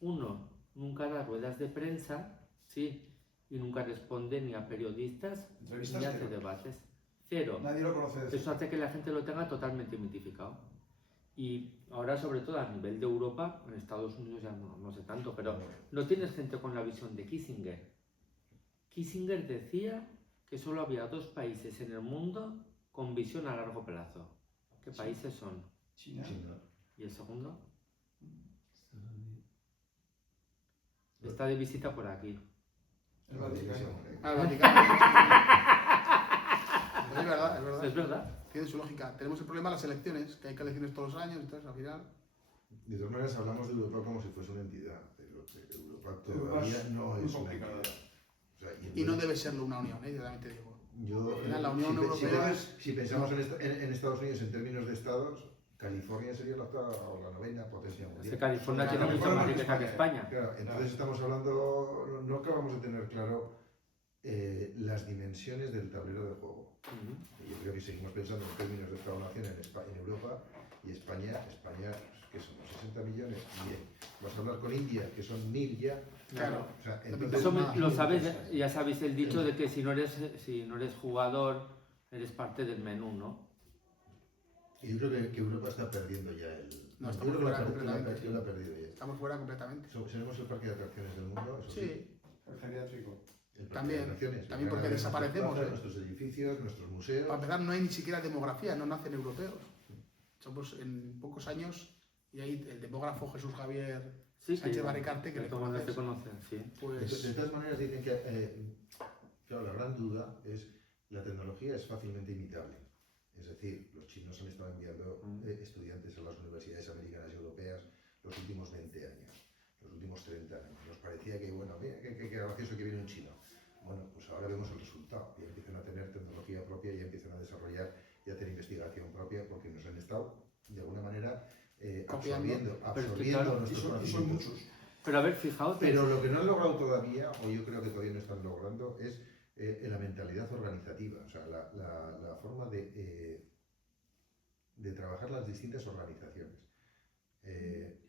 Uno, nunca da ruedas de prensa, sí, y nunca responde ni a periodistas Entrevistas ni hace cero. debates. Cero. Nadie lo conoce de Eso cerca. hace que la gente lo tenga totalmente mitificado. Y ahora, sobre todo a nivel de Europa, en Estados Unidos ya no sé tanto, pero no tienes gente con la visión de Kissinger. Kissinger decía que solo había dos países en el mundo con visión a largo plazo. ¿Qué países son? China. China. ¿Y el segundo? Está de visita por aquí. El Vaticano. Ah, el Vaticano. Pues es verdad, es verdad. ¿Es verdad? Tiene su lógica. Tenemos el problema de las elecciones, que hay que elecciones todos los años, entonces al final... De todas maneras, hablamos de Europa como si fuese una entidad, pero Europa Europa todavía es no muy es una complicada. entidad. O sea, Y no debe serlo una unión, yo también te digo. Yo, Al final, la Unión si, Europea si pensamos en Estados Unidos en términos de estados, California sería la octava o la novena potencia Es que mundial. California Claro, tiene mucha California más es riqueza que España. Claro, entonces estamos hablando, no acabamos de tener claro las dimensiones del tablero de juego. Yo creo que seguimos pensando en términos de Estado-nación en Europa y España, que somos 60 millones, y vas a hablar con India, que son 1000 ya. Claro. O sea, entonces, Eso lo sabéis, ya sabéis el dicho de que si no eres jugador, eres parte del menú, ¿no? y yo creo que Europa está perdiendo ya el... No, yo estamos creo que fuera la completamente, sí. la ha perdido ya. Estamos fuera completamente. Seremos el parque de atracciones del mundo, eso sí. Sí, El geriátrico. El parque También, de atracciones. también Van a porque ver desaparecemos, nuestras ¿eh? plazas, nuestros edificios, nuestros museos. para empezar no hay ni siquiera demografía, no nacen europeos. Somos en pocos años, y ahí el demógrafo Jesús Javier Sí, Sánchez Baricarte, que le todo el mundo conoces, se conoce, sí. De pues todas maneras dicen que, claro, la gran duda es la tecnología es fácilmente imitable. Es decir, los chinos han estado enviando estudiantes a las universidades americanas y europeas los últimos 20 años, los últimos 30 años. Nos parecía que, bueno, mira, qué gracioso que viene un chino. Bueno, pues ahora vemos el resultado. Ya empiezan a tener tecnología propia, ya empiezan a desarrollar y a hacer investigación propia porque nos han estado, de alguna manera, absorbiendo claro, nuestros Y son conocimientos. muchos. Pero a ver, fijaos, Pero lo que no han logrado todavía, o yo creo que todavía no están logrando, es la mentalidad organizativa, o sea, la forma de trabajar las distintas organizaciones.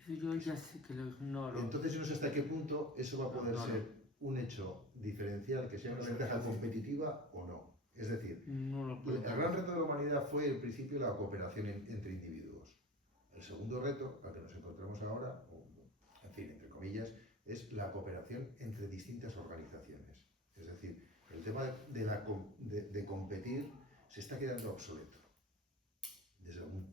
yo ya sé que lo ignoro. Entonces, yo no sé hasta qué punto eso va a poder No. ser un hecho diferencial, que sea una ventaja competitiva o no. Es decir, No lo puedo. el gran reto de la humanidad fue, en principio, la cooperación entre individuos. El segundo reto, al que nos encontramos ahora, en fin, entre comillas, es la cooperación entre distintas organizaciones. Es decir, el tema de competir se está quedando obsoleto.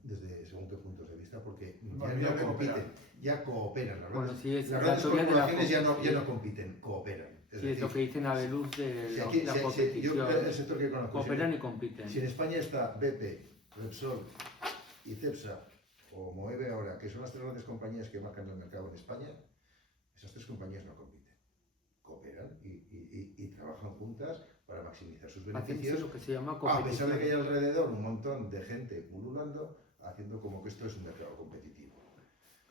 Desde según qué puntos de vista, porque ya no compiten, ya cooperan. Las Bueno, grandes, sí, es las la grandes teoría de la corporaciones ya no compiten, cooperan. Sí, es lo que dicen a Beluz de si la aquí- la si- competición. yo el sector que conozco, Cooperan y compiten. si en España está BP, Repsol y Cepsa o Moeve ahora, que son las tres grandes compañías que marcan el mercado en España, esas tres compañías no compiten. Cooperan y trabajan juntas para maximizar sus Hacen beneficios, lo que se llama a pesar competición. de que hay alrededor un montón de gente pululando, haciendo como que esto es un mercado competitivo.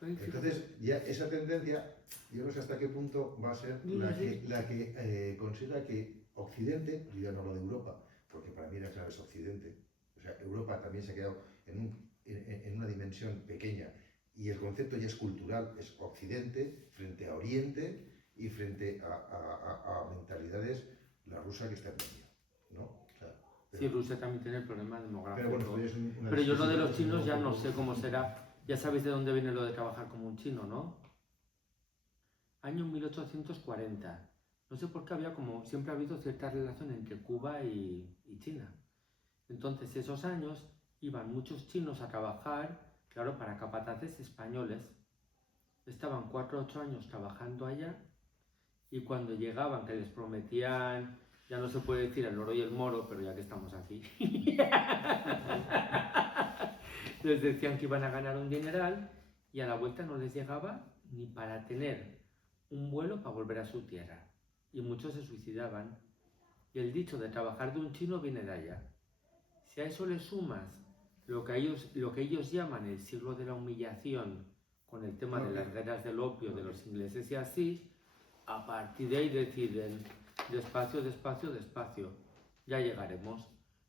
Entonces, ya esa tendencia, yo no sé hasta qué punto va a ser la que consiga que Occidente, yo ya no hablo de Europa, porque para mí la clave es Occidente, o sea, Europa también se ha quedado en una dimensión pequeña y el concepto ya es cultural, es Occidente frente a Oriente y frente a mentalidades, la rusa que está en medio, ¿no? O sea, Sí, Rusia también tiene el problema demográfico. pero bueno, esto ya es una Pero yo lo de discusión, los chinos ya no poco- sé cómo será. Ya sabéis de dónde viene lo de trabajar como un chino, ¿no? Año 1840. No sé por qué había como, siempre ha habido cierta relación entre Cuba y China. Entonces, esos años iban muchos chinos a trabajar, claro, para capataces españoles. Estaban 4 o 8 años trabajando allá y cuando llegaban, que les prometían, ya no se puede decir el oro y el moro, pero ya que estamos aquí, les decían que iban a ganar un dineral y a la vuelta no les llegaba ni para tener un vuelo para volver a su tierra. Y muchos se suicidaban. Y el dicho de trabajar de un chino viene de allá. Si a eso le sumas lo que ellos llaman el siglo de la humillación, con el tema de las guerras del opio de los ingleses y así, a partir de ahí deciden, despacio, despacio, despacio, ya llegaremos.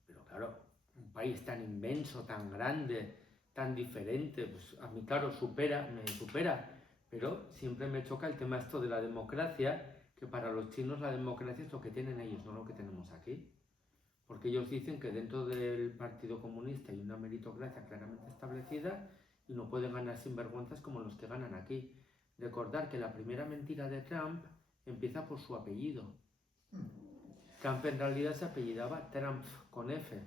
Pero claro, un país tan inmenso, tan grande, tan diferente, pues a mí claro, me supera, pero siempre me choca el tema esto de la democracia, que para los chinos la democracia es lo que tienen ellos, no lo que tenemos aquí. Porque ellos dicen que dentro del Partido Comunista hay una meritocracia claramente establecida y no pueden ganar sinvergüenzas como los que ganan aquí. Recordar que la primera mentira de Trump empieza por su apellido. Trump en realidad se apellidaba Trump con F.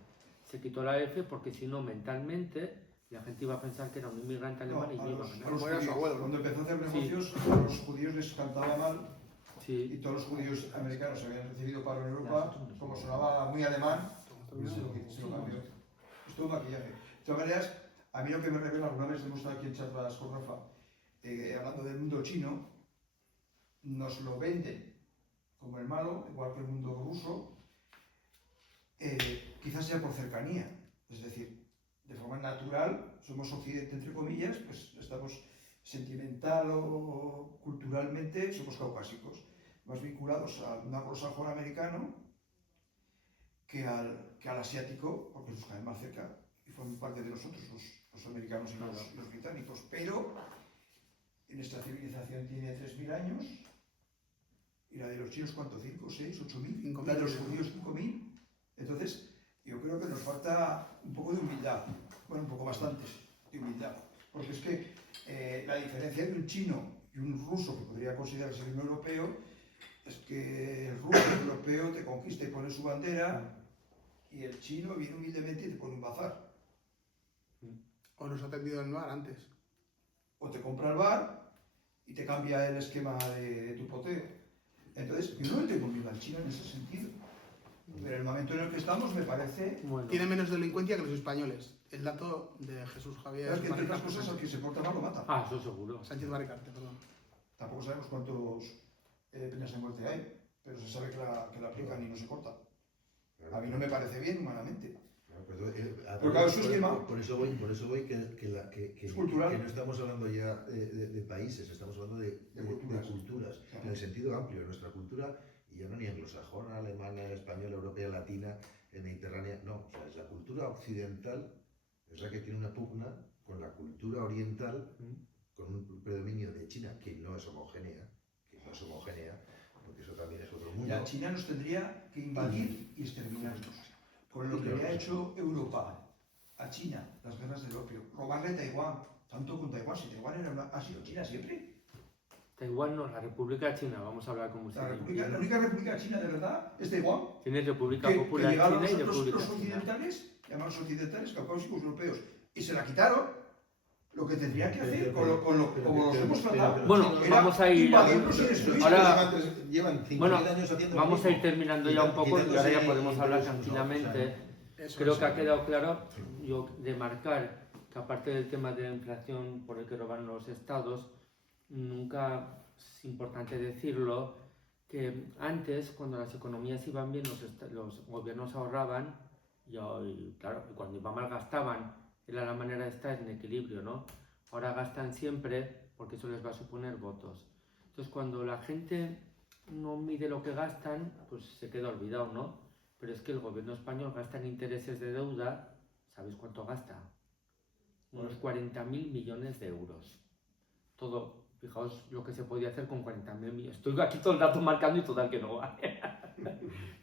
Se quitó la F porque si no, mentalmente, la gente iba a pensar que era un inmigrante alemán y no iba a ganar. Cuando empezó a hacer negocios, a los judíos les cantaba mal. Sí. Y todos los judíos americanos habían recibido paro en Europa, como sonaba muy alemán, se lo cambió. Es todo maquillaje. De todas maneras, a mí lo que me revela, alguna vez hemos estado aquí en charlas con Rafa, hablando del mundo chino, nos lo venden como el malo, igual que el mundo ruso, quizás sea por cercanía, es decir, de forma natural, somos occidente entre comillas, pues estamos sentimental o culturalmente, somos caucásicos, más vinculados al anglosajón americano que al asiático, porque nos caen más cerca y forman parte de nosotros, los americanos y los británicos. Pero nuestra civilización tiene 3.000 años y la de los chinos, ¿cuánto? ¿5, 6, 8.000? La de los judíos, 5.000. Entonces, yo creo que nos falta un poco de humildad, bueno, un poco bastante de humildad, porque es que la diferencia de un chino y un ruso, que podría considerarse un europeo, es que el ruso europeo te conquista y pone su bandera, y el chino viene humildemente y te pone un bazar. O nos ha atendido el bar antes. O te compra el bar y te cambia el esquema de tu poteo. Entonces, yo no le tengo miedo al chino en ese sentido. Pero en el momento en el que estamos, me parece... Bueno. Tiene menos delincuencia que los españoles. El dato de Jesús Javier... Es que entre otras cosas, al que se porta mal lo mata. Ah, eso seguro. Sánchez Baricarte, perdón. Tampoco sabemos cuántos penas de muerte hay, pero se sabe que la aplican y no se corta. A mí no me parece bien humanamente. Pero claro, su esquema... Por eso voy que es cultural. Que no estamos hablando ya de países, estamos hablando de culturas, Claro. en el sentido amplio de nuestra cultura, y ya no ni anglosajona, alemana, española, europea, latina, mediterránea, no, o sea, es la cultura occidental, es la que tiene una pugna con la cultura oriental, con un predominio de China, que no es homogénea, porque eso también es otro mundo. La China nos tendría que invadir y exterminarnos. Con lo que le ha hecho Europa a China, las guerras del opio, robarle Taiwán, tanto con Taiwán, si Taiwán ha sido China siempre. Taiwán no, la República China, vamos a hablar como usted. La única república china de verdad es Taiwán. Tienes República Que Popular llegaron China y República los China. occidentales, llamados occidentales, caucásicos europeos, y se la quitaron. Lo que tendrían que hacer, como los hemos tratado, Bueno, era vamos a ir... invadirnos y destruirnos. Ahora, llevan 5.000 bueno, años haciendo vamos lo a ir mismo. terminando ya un poco y ahora ya podemos hablar tranquilamente. Eso Creo es. que ha quedado claro, yo de marcar que aparte del tema de la inflación por el que roban los estados, nunca es importante decirlo, que antes, cuando las economías iban bien, los gobiernos ahorraban y claro, y cuando iban mal gastaban. Era la manera de estar en equilibrio, ¿no? Ahora gastan siempre porque eso les va a suponer votos. Entonces, cuando la gente no mide lo que gastan, pues se queda olvidado, ¿no? Pero es que el gobierno español gasta en intereses de deuda, ¿sabéis cuánto gasta? Unos 40.000 millones de euros. Todo, fijaos lo que se podía hacer con 40.000 millones. Estoy aquí todo el rato marcando y total que no va.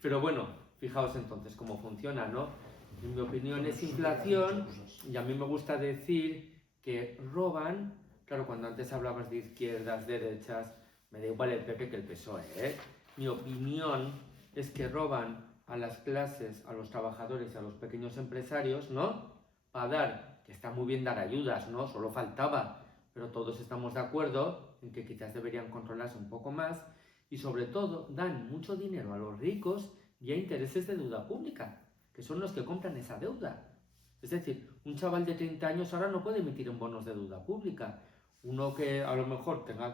Pero bueno, fijaos entonces cómo funciona, ¿no? En mi opinión es inflación y a mí me gusta decir que roban, claro, cuando antes hablabas de izquierdas, derechas, me da igual el PP que el PSOE, ¿eh? Mi opinión es que roban a las clases, a los trabajadores y a los pequeños empresarios, ¿no? Para dar, que está muy bien dar ayudas, ¿no? Solo faltaba, pero todos estamos de acuerdo en que quizás deberían controlarse un poco más Y sobre todo dan mucho dinero a los ricos y a intereses de deuda pública, que son los que compran esa deuda. Es decir, un chaval de 30 años ahora no puede emitir en bonos de deuda pública. Uno que a lo mejor tenga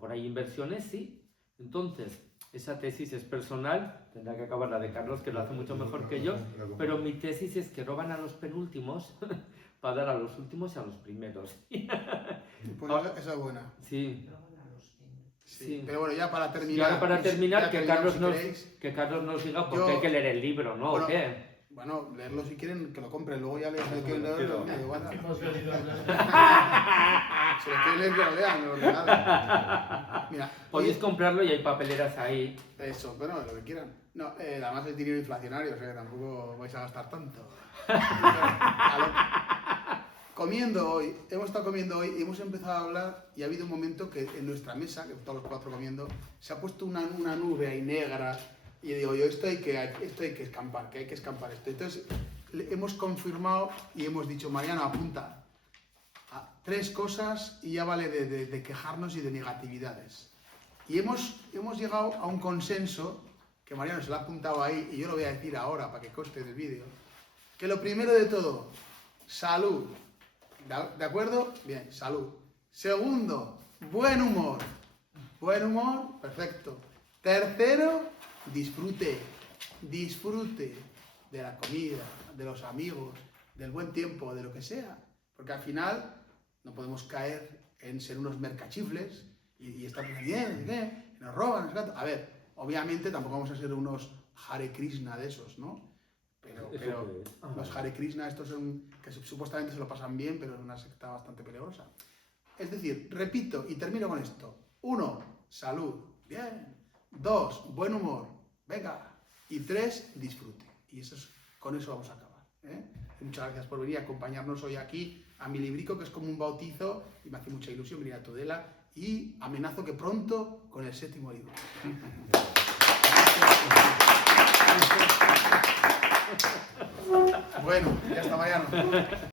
por ahí inversiones, sí. Entonces, esa tesis es personal, tendrá que acabar la de Carlos, que lo hace mucho mejor que yo, pero mi tesis es que roban a los penúltimos para dar a los últimos y a los primeros. Pues esa es buena. Sí. Sí. Pero bueno, ya para terminar... Ya para terminar, que Carlos, si que Carlos nos diga por qué hay que leer el libro, ¿no? Bueno, ¿O qué? Bueno, leerlo si quieren, que lo compren, luego ya lean, si lo quieren leer, Hemos venido a hablar. si lo quieren leer, que lo lean, no lo regalan. Mira, Podéis comprarlo y hay papeleras ahí. eso, bueno, lo que quieran. No, además es dinero inflacionario, o sea que tampoco vais a gastar tanto. Comiendo hoy, hemos estado comiendo hoy y hemos empezado a hablar y ha habido un momento que en nuestra mesa, que estamos los cuatro comiendo, se ha puesto una nube ahí negra y digo yo, esto hay que escampar, que hay que escampar esto. Entonces hemos confirmado y hemos dicho, Mariano, apunta a 3 cosas y ya vale de quejarnos y de negatividades. Y hemos llegado a un consenso, que Mariano se lo ha apuntado ahí y yo lo voy a decir ahora para que conste del vídeo, que lo primero de todo, salud. ¿De acuerdo? Bien, salud. Segundo, buen humor. Buen humor, perfecto. Tercero, disfrute. Disfrute de la comida, de los amigos, del buen tiempo, de lo que sea. Porque al final no podemos caer en ser unos mercachifles y estar bien, ¿qué? Nos roban, nos gatos. A ver, obviamente tampoco vamos a ser unos Hare Krishna de esos, ¿no? Pero los Hare Krishna estos son, que supuestamente se lo pasan bien, pero es una secta bastante peligrosa. Es decir, repito y termino con esto. 1, salud. Bien. 2, buen humor. Venga. Y 3, disfrute. Y con eso vamos a acabar. Muchas gracias por venir a acompañarnos hoy aquí a mi librico, que es como un bautizo, y me hace mucha ilusión venir a Tudela, y amenazo que pronto con el 7º libro. Bueno, ya está, Mariano.